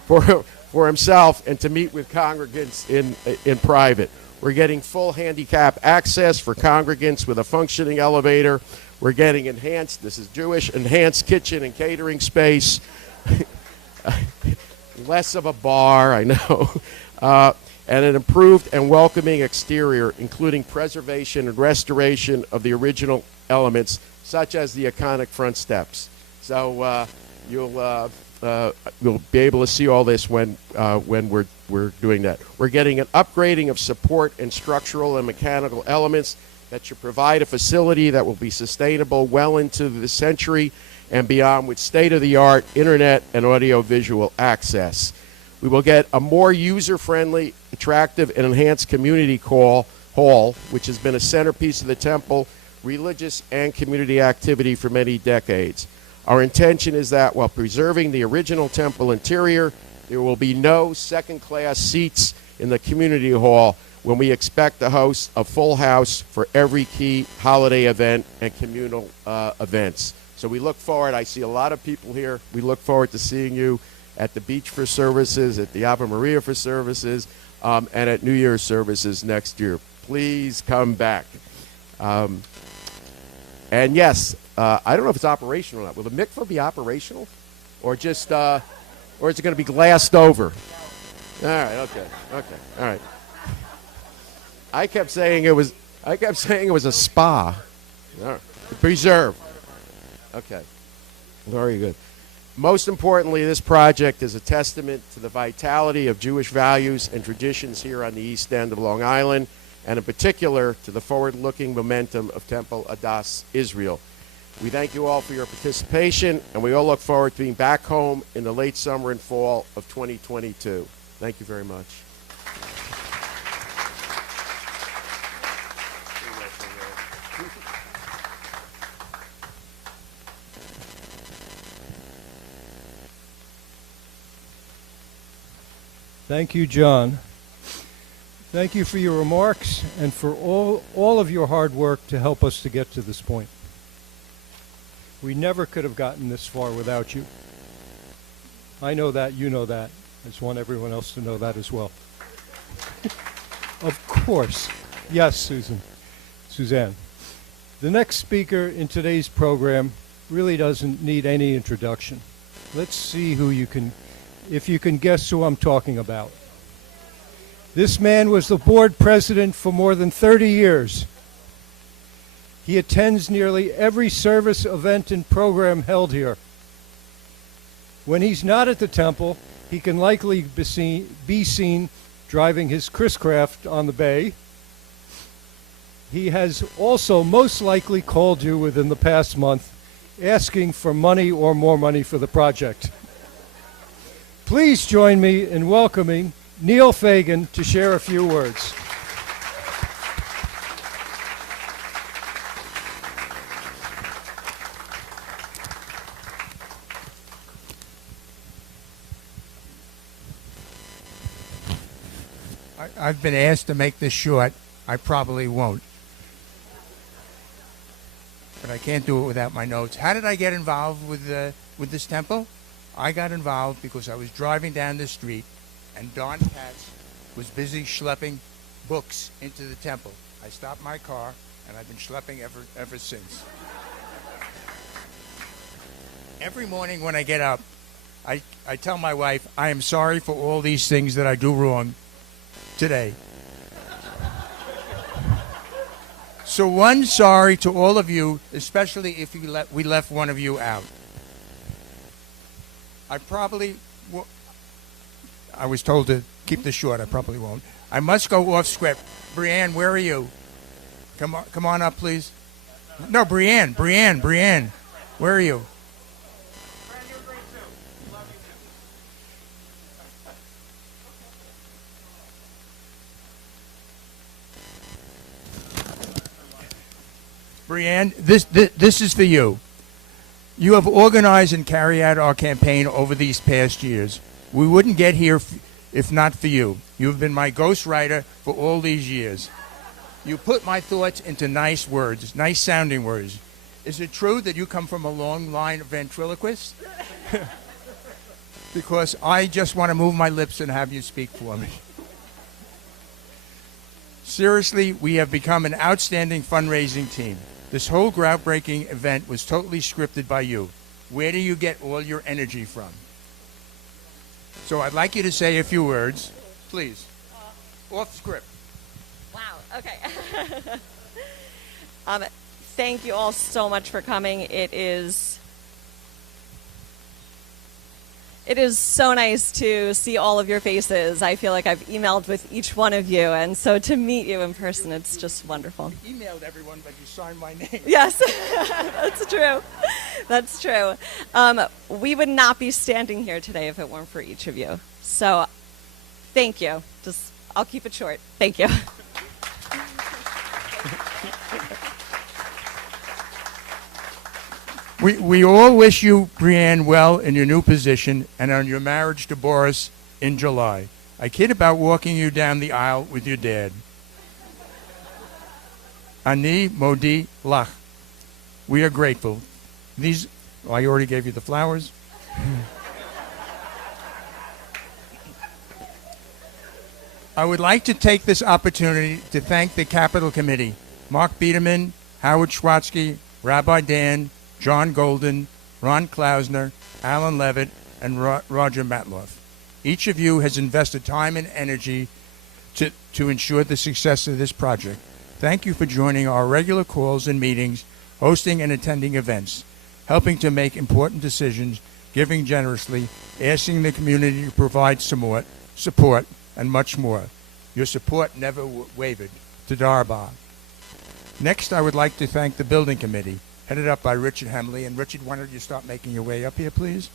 for himself and to meet with congregants in private. We're getting full handicap access for congregants with a functioning elevator. We're getting enhanced, this is Jewish, enhanced kitchen and catering space. Less of a bar, I know. And an improved and welcoming exterior, including preservation and restoration of the original elements, such as the iconic front steps. So you'll be able to see all this when we're doing that. We're getting an upgrading of support and structural and mechanical elements that should provide a facility that will be sustainable well into the century and beyond with state-of-the-art internet and audio-visual access. We will get a more user-friendly, attractive, and enhanced community hall, which has been a centerpiece of the temple, religious and community activity for many decades. Our intention is that while preserving the original temple interior, there will be no second-class seats in the community hall when we expect to host a full house for every key holiday event and communal events. So we look forward. I see a lot of people here. We look forward to seeing you at the beach for services, at the Ave Maria for services, and at New Year's services next year. Please come back. And yes, I don't know if it's operational or not. Will the mikveh be operational, or just, or is it going to be glassed over? All right. Okay. All right. I kept saying it was a spa. All right. Preserve. Okay. Very good. Most importantly, this project is a testament to the vitality of Jewish values and traditions here on the East End of Long Island, and in particular to the forward-looking momentum of Temple Adas Israel. We thank you all for your participation, and we all look forward to being back home in the late summer and fall of 2022. Thank you very much. Thank you, John. Thank you for your remarks and for all of your hard work to help us to get to this point. We never could have gotten this far without you. I know that, you know that. I just want everyone else to know that as well. Of course. Yes, Suzanne. The next speaker in today's program really doesn't need any introduction. Let's see if you can guess who I'm talking about. This man was the board president for more than 30 years. He attends nearly every service, event, and program held here. When he's not at the temple, he can likely be seen driving his Chris Craft on the bay. He has also most likely called you within the past month asking for money or more money for the project. Please join me in welcoming Neil Fagan to share a few words. I've been asked to make this short. I probably won't. But I can't do it without my notes. How did I get involved with this temple? I got involved because I was driving down the street and Don Katz was busy schlepping books into the temple. I stopped my car and I've been schlepping ever since. Every morning when I get up, I tell my wife, I am sorry for all these things that I do wrong today. So one sorry to all of you, especially if we left one of you out. I was told to keep this short. I probably won't. I must go off script. Brianne, where are you? Come on up, please. No, Brianne. Where are you? Brianne, this is for you. You have organized and carried out our campaign over these past years. We wouldn't get here if not for you. You have been my ghostwriter for all these years. You put my thoughts into nice words, nice sounding words. Is it true that you come from a long line of ventriloquists? Because I just want to move my lips and have you speak for me. Seriously, we have become an outstanding fundraising team. This whole groundbreaking event was totally scripted by you. Where do you get all your energy from? So I'd like you to say a few words, please. Off script. Wow, okay. Thank you all so much for coming. It is so nice to see all of your faces. I feel like I've emailed with each one of you, and so to meet you in person, it's just wonderful. You emailed everyone, but you signed my name. Yes, that's true. That's true. We would not be standing here today if it weren't for each of you. So thank you. I'll keep it short. Thank you. We all wish you, Brianne, well in your new position and on your marriage to Boris in July. I kid about walking you down the aisle with your dad. Ani Modi Lach. We are grateful. I already gave you the flowers. I would like to take this opportunity to thank the Capitol Committee, Mark Biederman, Howard Schwatzky, Rabbi Dan, John Golden, Ron Klausner, Alan Levitt, and Roger Matloff. Each of you has invested time and energy to ensure the success of this project. Thank you for joining our regular calls and meetings, hosting and attending events, helping to make important decisions, giving generously, asking the community to provide support, and much more. Your support never wavered. Tadar Rabah. Next, I would like to thank the Building Committee, headed up by Richard Hemley. And Richard, why don't you start making your way up here, please?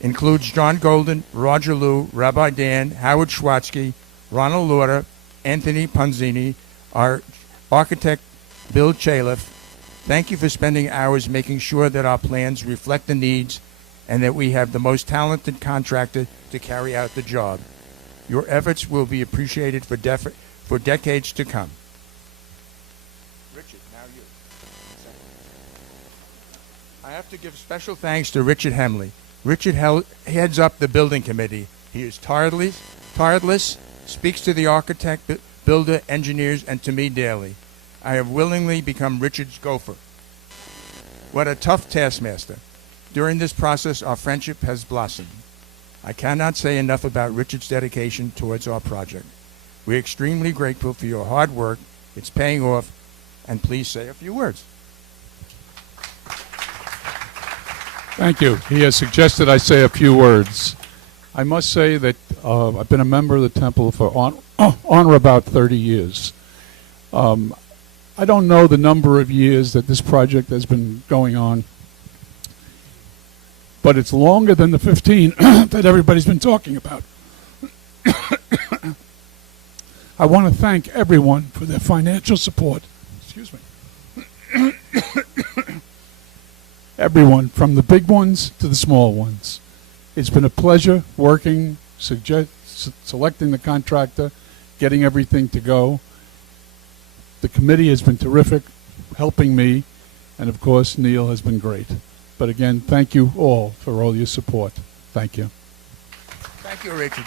Includes John Golden, Roger Liu, Rabbi Dan, Howard Schwatzky, Ronald Lauder, Anthony Ponzini, our architect, Bill Chaliff. Thank you for spending hours making sure that our plans reflect the needs and that we have the most talented contractor to carry out the job. Your efforts will be appreciated for decades to come. Richard, now you. I have to give special thanks to Richard Hemley. Richard heads up the building committee. He is tireless, speaks to the architect, builder, engineers, and to me daily. I have willingly become Richard's gopher. What a tough taskmaster. During this process, our friendship has blossomed. I cannot say enough about Richard's dedication towards our project. We're extremely grateful for your hard work. It's paying off. And please say a few words. Thank you. He has suggested I say a few words. I must say that I've been a member of the temple for on or about 30 years. I don't know the number of years that this project has been going on, but it's longer than the 15 that everybody's been talking about. I want to thank everyone for their financial support. Excuse me. Everyone, from the big ones to the small ones. It's been a pleasure working, selecting the contractor, getting everything to go. The committee has been terrific, helping me, and of course Neil has been great. But again, thank you all for all your support. Thank you. Thank you, Richard.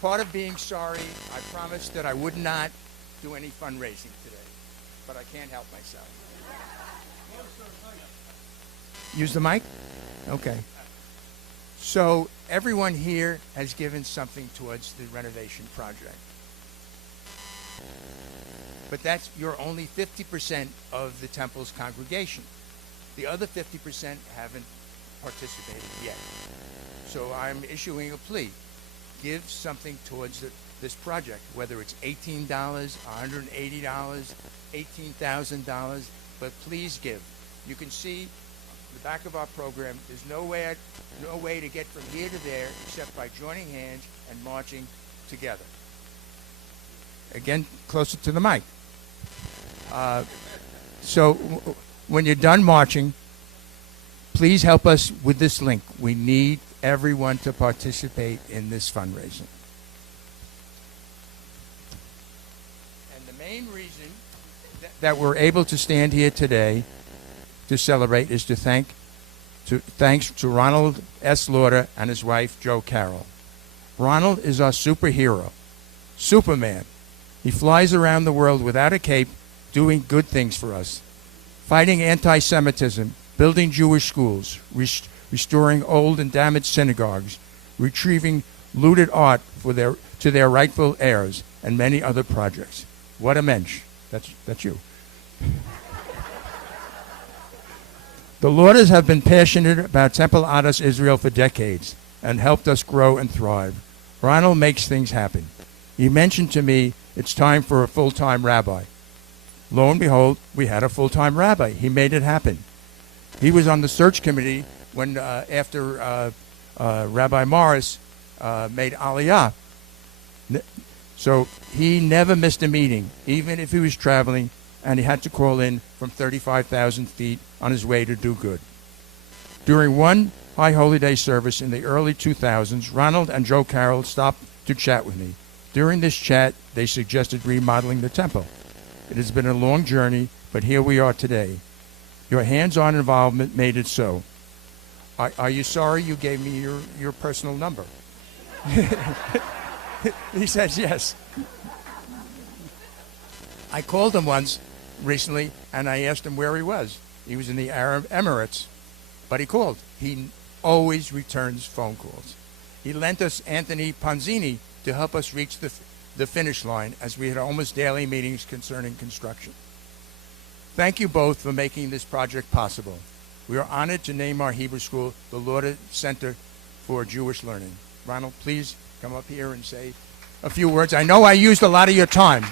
Part of being sorry, I promised that I would not do any fundraising today, but I can't help myself. Use the mic? Okay. So everyone here has given something towards the renovation project. But you're only 50% of the temple's congregation. The other 50% haven't participated yet. So I'm issuing a plea. Give something towards this project, whether it's $18, $180, $18,000, but please give. You can see the back of our program, there's no way to get from here to there except by joining hands and marching together. Again, closer to the mic. So when you're done marching, please help us with this link. We need everyone to participate in this fundraising. And the main reason that we're able to stand here today to celebrate is thanks to Ronald S. Lauder and his wife, Jo Carroll. Ronald is our superhero, Superman. He flies around the world without a cape, doing good things for us, fighting anti-Semitism, building Jewish schools, restoring old and damaged synagogues, retrieving looted art to their rightful heirs, and many other projects. What a mensch. That's you. The Lauders have been passionate about Temple Adas Israel for decades and helped us grow and thrive. Ronald makes things happen. He mentioned to me it's time for a full-time rabbi. Lo and behold, we had a full-time rabbi. He made it happen. He was on the search committee when after Rabbi Morris made Aliyah. So he never missed a meeting, even if he was traveling, and he had to call in from 35,000 feet on his way to do good. During one High Holy Day service in the early 2000s, Ronald and Jo Carroll stopped to chat with me. During this chat, they suggested remodeling the temple. It has been a long journey, but here we are today. Your hands-on involvement made it so. Are you sorry you gave me your personal number? He says yes. I called him once recently, and I asked him where he was. He was in the Arab Emirates, but he called. He always returns phone calls. He lent us Anthony Ponzini to help us reach the finish line, as we had almost daily meetings concerning construction. Thank you both for making this project possible. We are honored to name our Hebrew school the Lauder Center for Jewish Learning. Ronald, please come up here and say a few words. I know I used a lot of your time.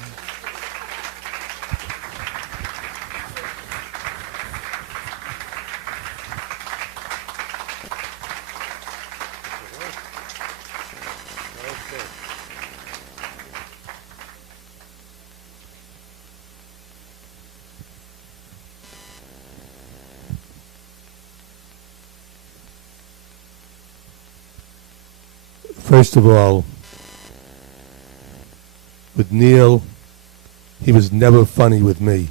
First of all, with Neil, he was never funny with me.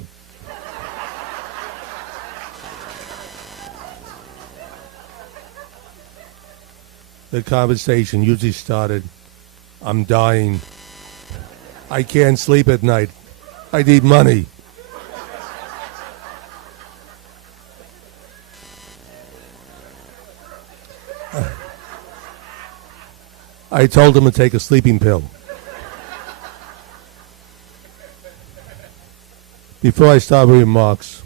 The conversation usually started, I'm dying. I can't sleep at night. I need money. I told him to take a sleeping pill. Before I start with remarks,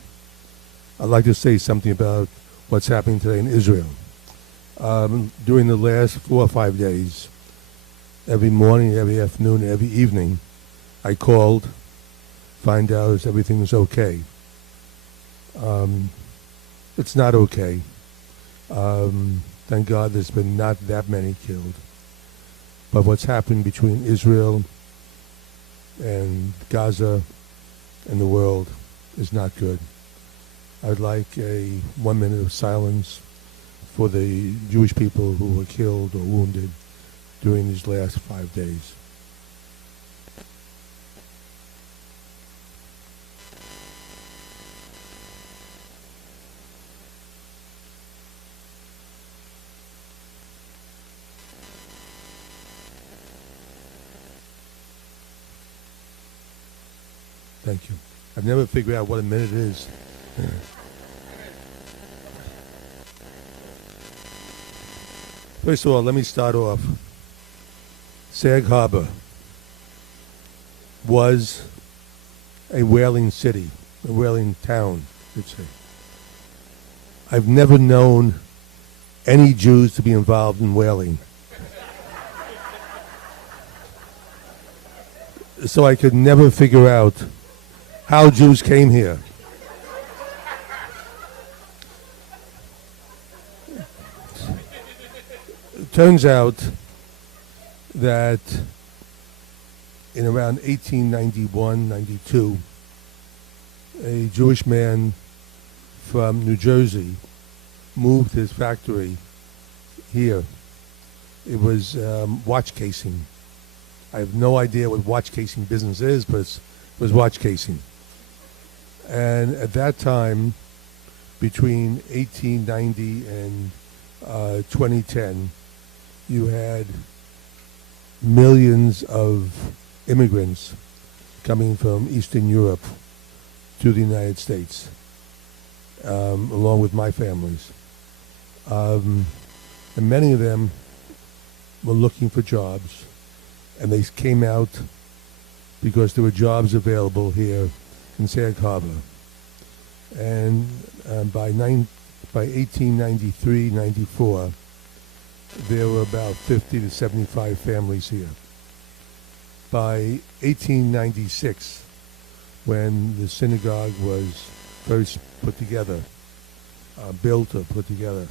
I'd like to say something about what's happening today in Israel. During the last 4 or 5 days, every morning, every afternoon, every evening, I called, find out if everything is okay. It's not okay. Thank God there's been not that many killed. But what's happening between Israel and Gaza and the world is not good. I'd like a 1 minute of silence for the Jewish people who were killed or wounded during these last 5 days. Thank you. I've never figured out what a minute is. First of all, let me start off. Sag Harbor was a whaling city, a whaling town, let's say. I've never known any Jews to be involved in whaling. So I could never figure out how Jews came here. It turns out that in around 1891, 92, a Jewish man from New Jersey moved his factory here. It was watch casing. I have no idea what watch casing business is, but it was watch casing. And at that time, between 1890 and 2010, you had millions of immigrants coming from Eastern Europe to the United States, along with my families. And many of them were looking for jobs, and they came out because there were jobs available here in Sag Harbor. And by 1893, 94, there were about 50 to 75 families here. By 1896, when the synagogue was first put together, built or put together,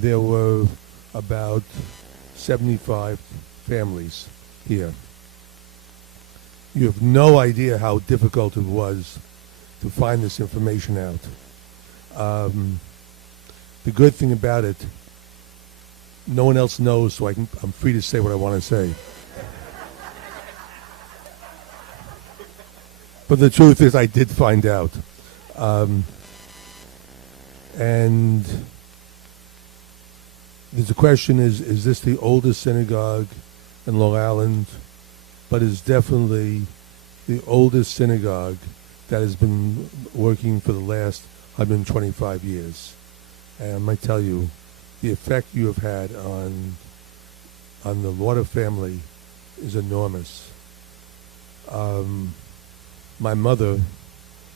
there were about 75 families here. You have no idea how difficult it was to find this information out. The good thing about it, no one else knows, so I'm free to say what I want to say. But the truth is, I did find out. And the question is this the oldest synagogue in Long Island? But it's definitely the oldest synagogue that has been working for the last 125 years. And I might tell you, the effect you have had on the Lauder family is enormous. My mother,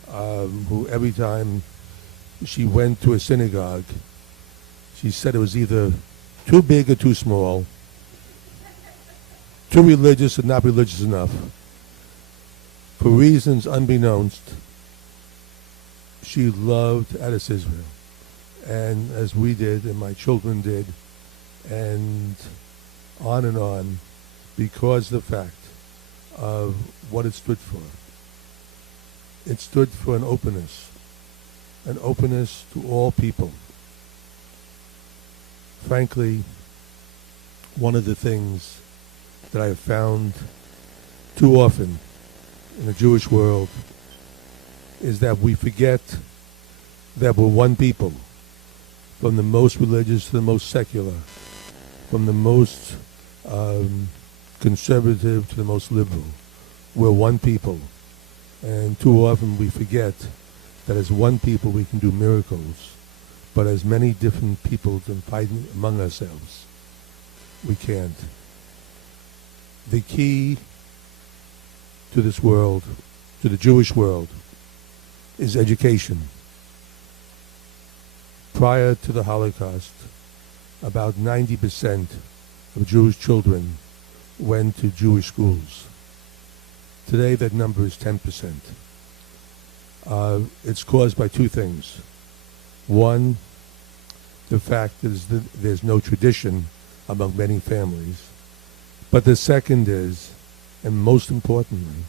who every time she went to a synagogue, she said it was either too big or too small, too religious or not religious enough. For reasons unbeknownst, she loved Adas Israel, and as we did, and my children did, and on, because of the fact of what it stood for. It stood for an openness to all people. Frankly, one of the things that I have found too often in the Jewish world is that we forget that we're one people, from the most religious to the most secular, from the most conservative to the most liberal. We're one people. And too often we forget that as one people we can do miracles, but as many different people can fight among ourselves, we can't. The key to this world, to the Jewish world, is education. Prior to the Holocaust, about 90% of Jewish children went to Jewish schools. Today that number is 10%. It's caused by two things. One, the fact is that there's no tradition among many families. But the second is, and most importantly,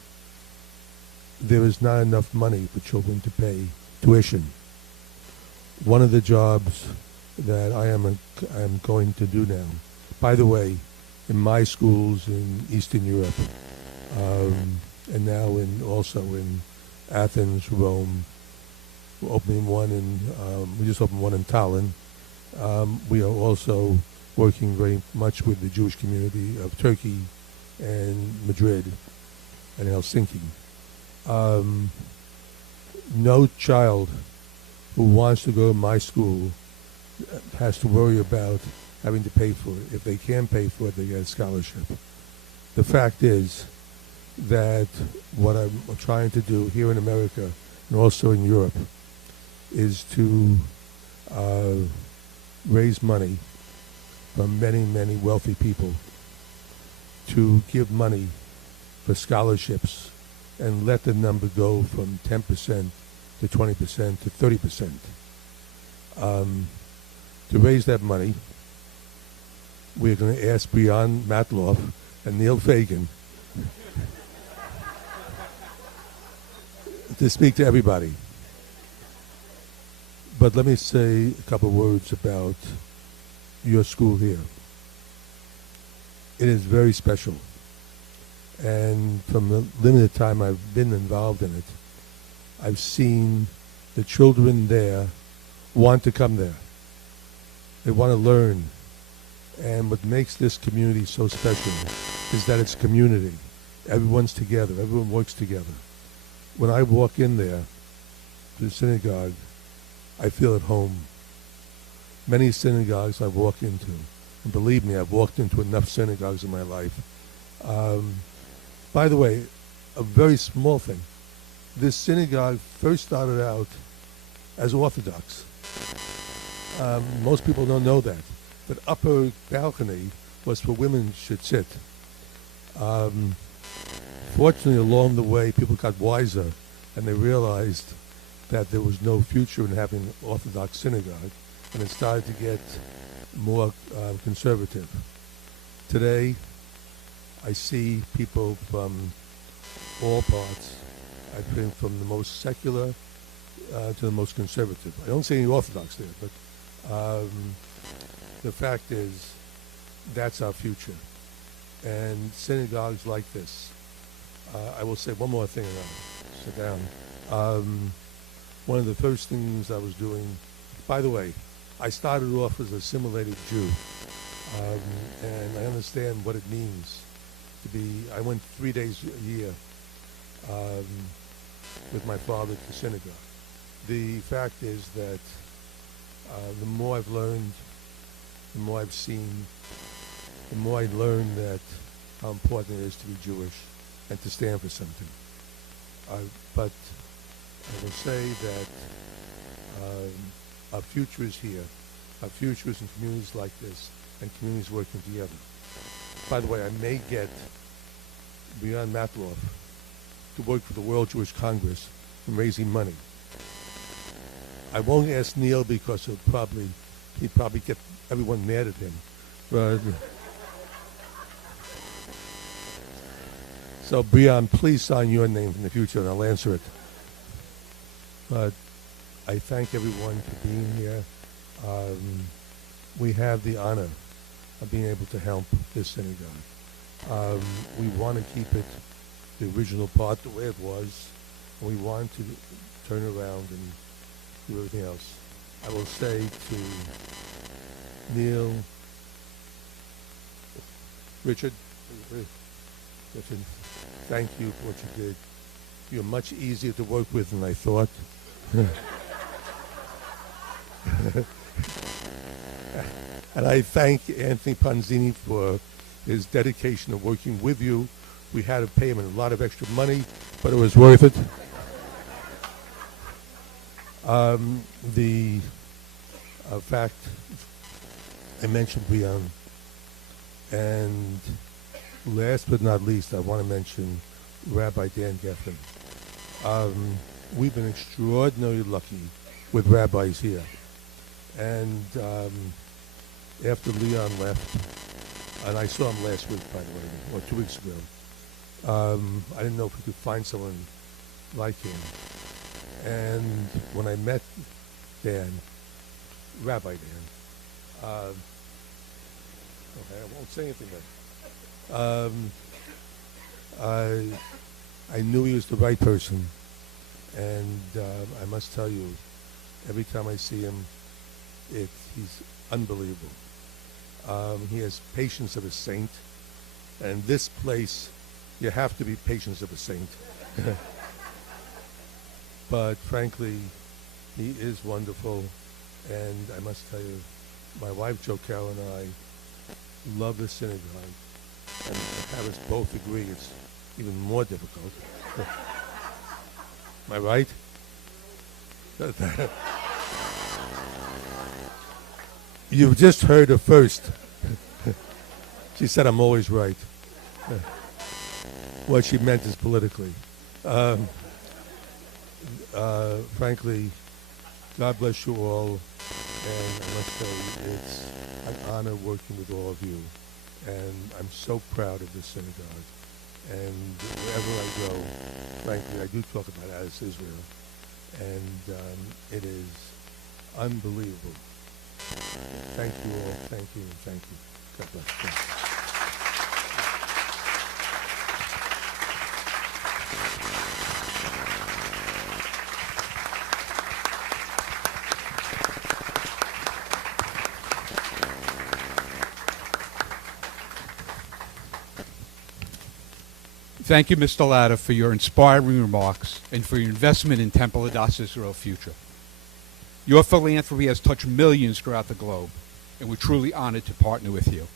there is not enough money for children to pay tuition. One of the jobs that I am going to do now, by the way, in my schools in Eastern Europe, and now also in Athens, Rome, we're opening one we just opened one in Tallinn. We are also working very much with the Jewish community of Turkey and Madrid and Helsinki. No child who wants to go to my school has to worry about having to pay for it. If they can pay for it, they get a scholarship. The fact is that what I'm trying to do here in America and also in Europe is to raise money from many, many wealthy people to give money for scholarships and let the number go from 10% to 20% to 30%. To raise that money, we're going to ask Brian Matloff and Neil Fagan to speak to everybody. But let me say a couple of words about your school here. It is very special. And from the limited time I've been involved in it, I've seen the children there want to come there. They want to learn. And what makes this community so special is that it's community. Everyone's together. Everyone works together. When I walk in there, to the synagogue, I feel at home. Many synagogues I've walked into, and believe me, I've walked into enough synagogues in my life. By the way, a very small thing. This synagogue first started out as Orthodox. Most people don't know that. The upper balcony was for women should sit. Fortunately, along the way, people got wiser, and they realized that there was no future in having an Orthodox synagogue, and it started to get more conservative. Today, I see people from all parts. I've been from the most secular to the most conservative. I don't see any Orthodox there, but the fact is, that's our future. And synagogues like this. I will say one more thing and I'll sit down. One of the first things I was doing, by the way, I started off as a assimilated Jew, and I understand what it means to be. I went 3 days a year with my father to synagogue. The fact is that the more I've learned, the more I've seen, the more I learn that how important it is to be Jewish and to stand for something. But I will say that our future is here. Our future is in communities like this and communities working together. By the way, I may get Brian Matloff to work for the World Jewish Congress in raising money. I won't ask Neil because he'd probably get everyone mad at him. But so Brian, please sign your name in the future and I'll answer it. But I thank everyone for being here. We have the honor being able to help this synagogue. We want to keep it the original part the way it was, and we want to turn around and do everything else. I will say to Neil, Richard, thank you for what you did. You're much easier to work with than I thought. And I thank Anthony Ponzini for his dedication of working with you. We had to pay him a lot of extra money, but it was worth it. The fact I mentioned Brian, and last but not least, I want to mention Rabbi Dan Geffen. We've been extraordinarily lucky with rabbis here. And after Leon left, and I saw him last week, by the way, or 2 weeks ago, I didn't know if we could find someone like him. And when I met Dan, Rabbi Dan, okay, I won't say anything then. I knew he was the right person, and I must tell you, every time I see him, he's unbelievable. He has patience of a saint, and this place, you have to be patience of a saint. But frankly, he is wonderful, and I must tell you, my wife Jo Carroll and I love the synagogue, and to have us both agree it's even more difficult. Am I right? You've just heard her first. She said I'm always right. What she meant is politically. Frankly, God bless you all, and I must say it's an honor working with all of you, and I'm so proud of this synagogue. And wherever I go, frankly, I do talk about Addis Israel, and it is unbelievable. Thank you all, thank you, and thank you. God bless. Thank you. Thank you, Mr. Latta, for your inspiring remarks and for your investment in Temple Adass Israel future. Your philanthropy has touched millions throughout the globe, and we're truly honored to partner with you.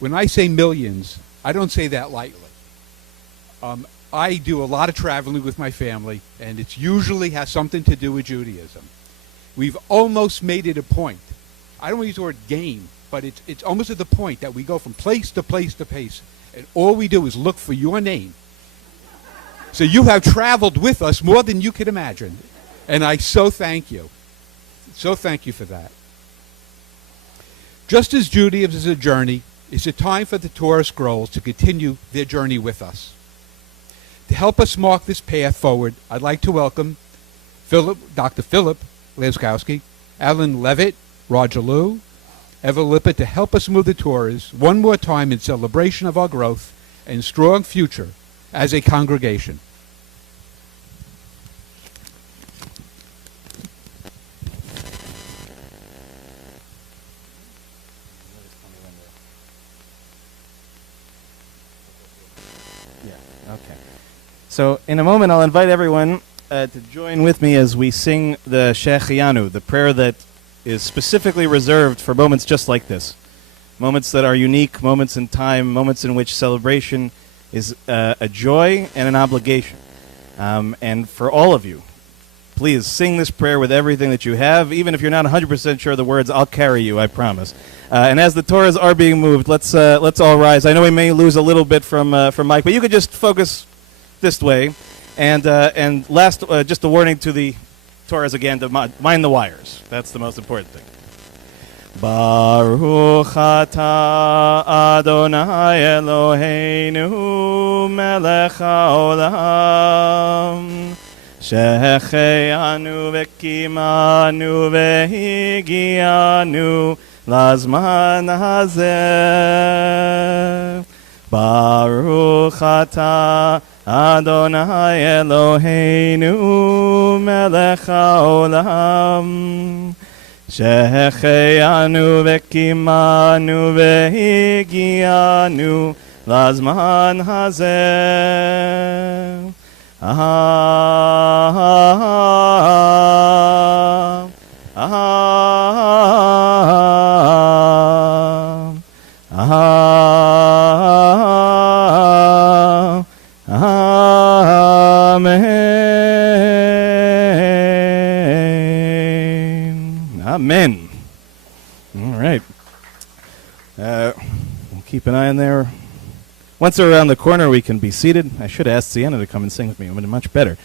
When I say millions, I don't say that lightly. I do a lot of traveling with my family, and it usually has something to do with Judaism. We've almost made it a point. I don't want to use the word game, but it's almost at the point that we go from place to place to place, and all we do is look for your name. So you have traveled with us more than you could imagine, and I so thank you. So thank you for that. Just as Judaism is a journey, it's a time for the Torah scrolls to continue their journey with us. To help us mark this path forward, I'd like to welcome Dr. Philip Laskowski, Alan Levitt, Roger Liu, Eva Lippert to help us move the Torahs one more time in celebration of our growth and strong future as a congregation. Okay. So in a moment, I'll invite everyone to join with me as we sing the Shechianu, the prayer that is specifically reserved for moments just like this. Moments that are unique, moments in time, moments in which celebration is a joy and an obligation. And for all of you, please sing this prayer with everything that you have. Even if you're not 100% sure of the words, I'll carry you, I promise. And as the Torahs are being moved, let's all rise. I know we may lose a little bit from Mike, but you could just focus this way. And last, just a warning to the Torahs again to mind the wires. That's the most important thing. Baruch atah Adonai Eloheinu melech haolam shecheanu v'kimanu v'higianu לזמן הזה. ברוך אתה אדוני אלוהינו מלך העולם, שהחיינו וקיימנו והגיענו לזמן הזה. Amen. All right. We'll keep an eye on there. Once we're around the corner, we can be seated. I should have asked Sienna to come and sing with me. It would have been much better.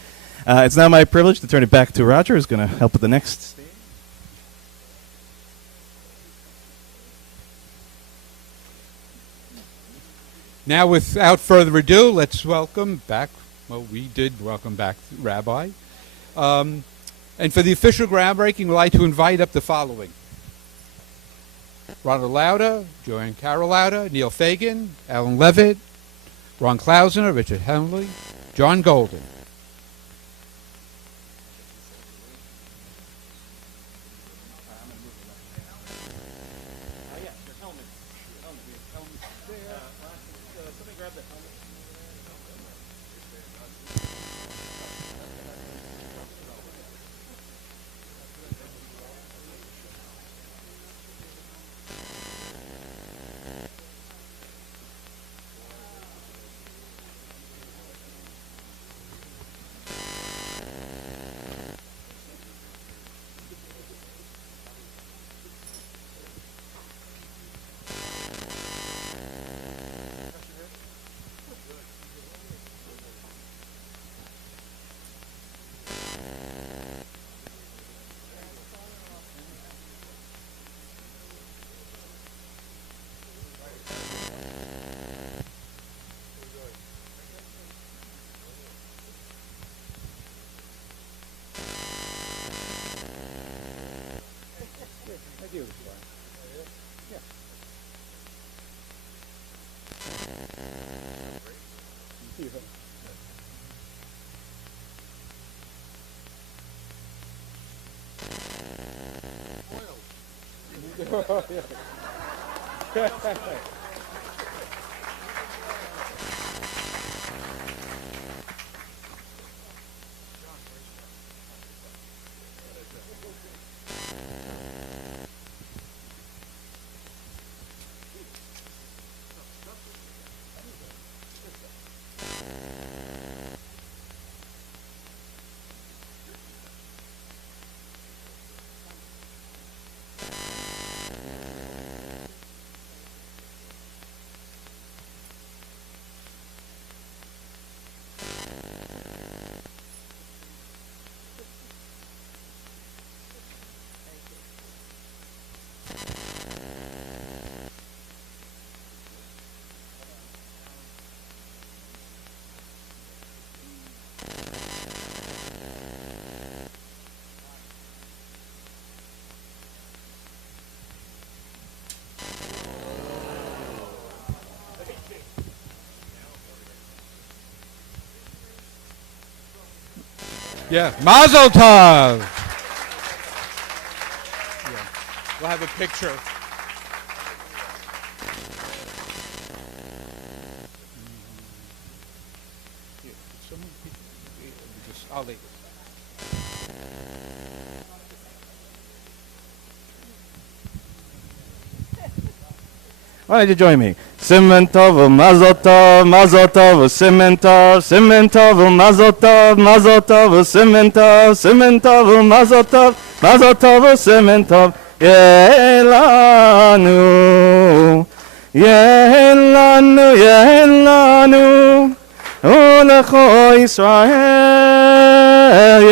It's now my privilege to turn it back to Roger, who's going to help with the next. Now, without further ado, let's welcome back, well, we did welcome back Rabbi. And for the official groundbreaking, we'd like to invite up the following: Ronald Lauda, Joanne Carol Lauda, Neil Fagan, Alan Levitt, Ron Klausner, Richard Henley, John Golden. Yeah, Mazel Tov. Yeah. We'll have a picture. I'll leave it. Why don't you join me? Simen Tov, Mazel Tov, Mazel Tov, Simen Tov, Simen Tov, Mazel Tov, Mazel Tov, Simen Tov, Simen Tov, Mazel Tov, Mazel Tov, Simen Tov. Yehelanu, Yehelanu, Yehelanu, Ulecho Yisrael.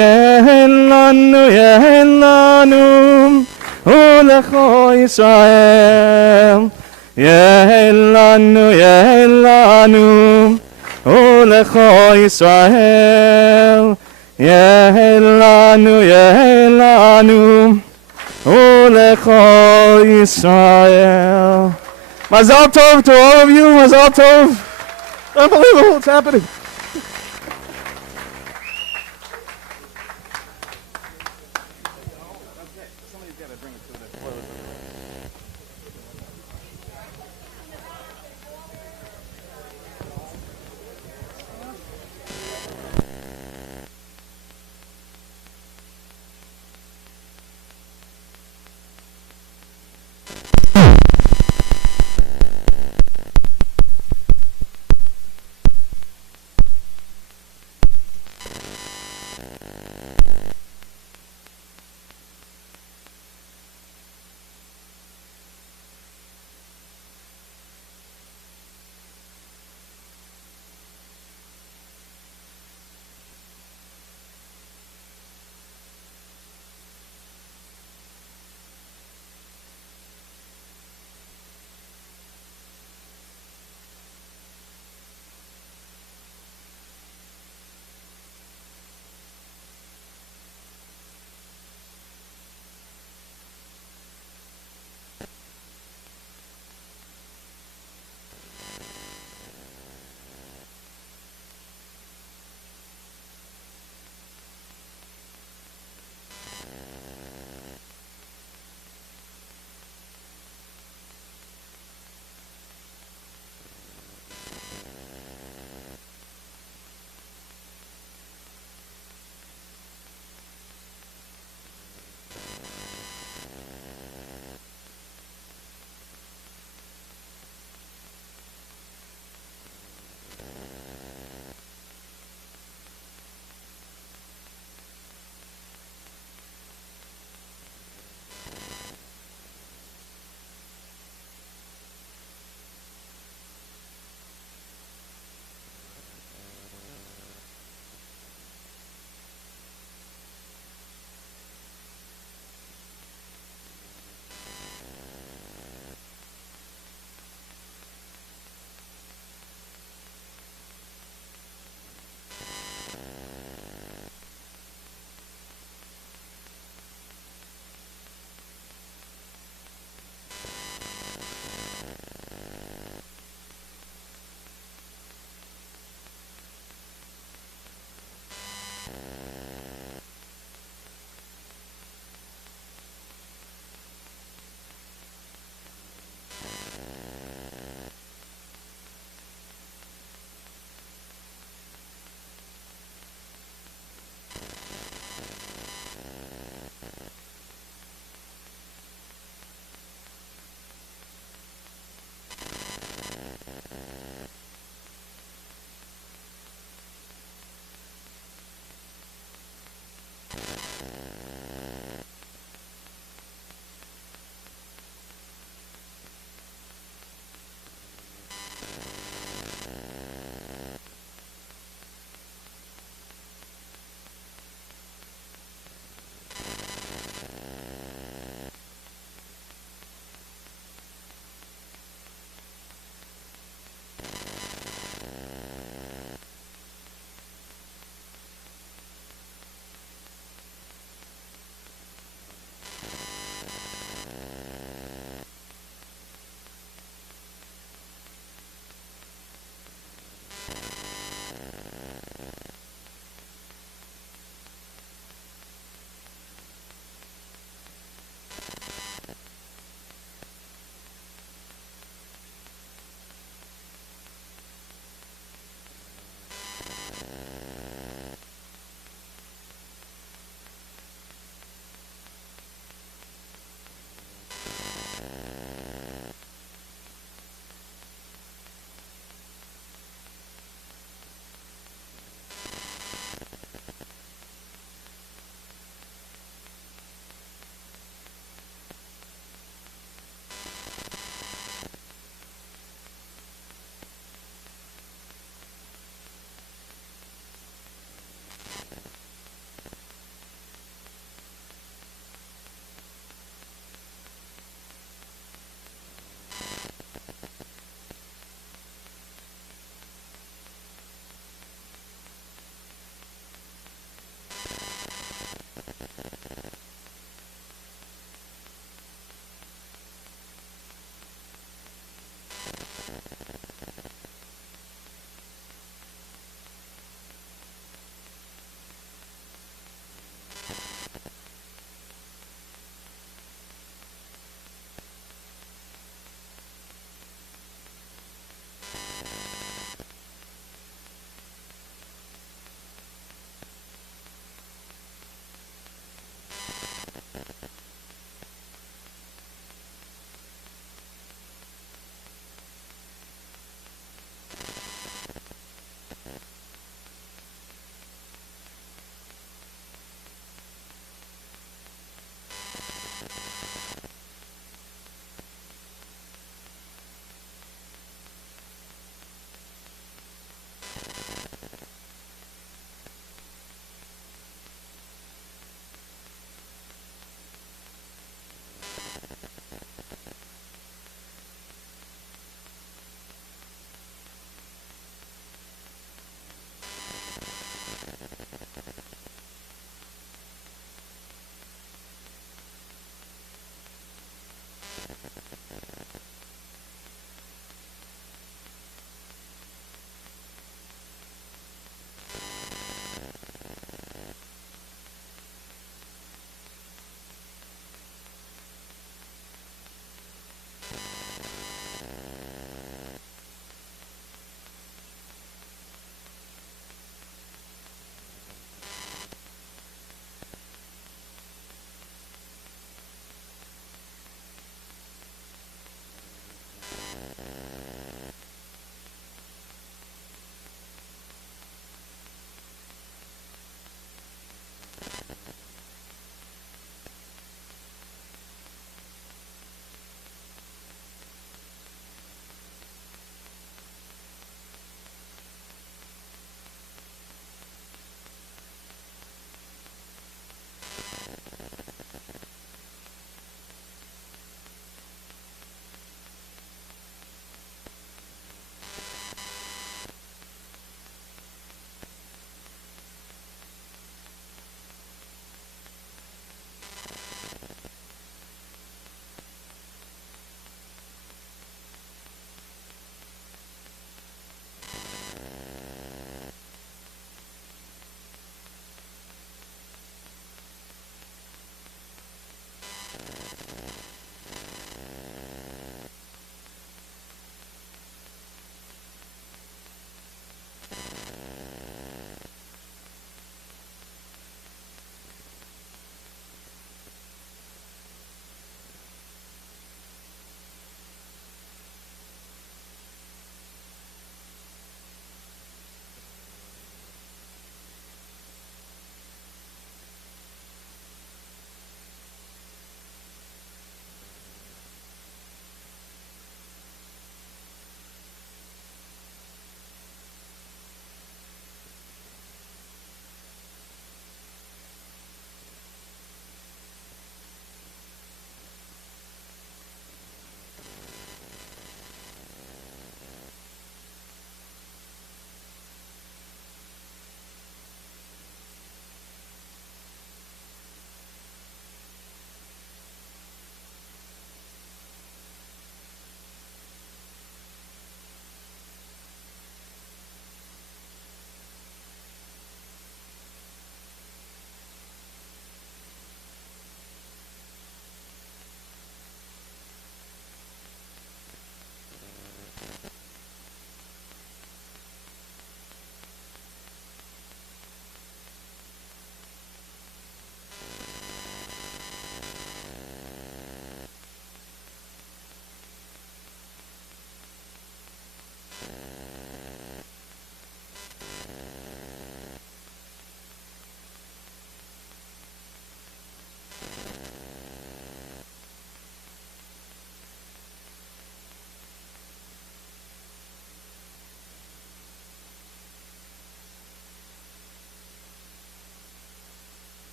Yehelanu, Yehelanu, Ulecho Yisrael. Yehelanu, Yehelanu, Ulecho Yisrael. Yehelanu, Yehelanu, Ulechol Yisrael. Mazal Tov to all of you. Mazal Tov. Unbelievable. It's happening.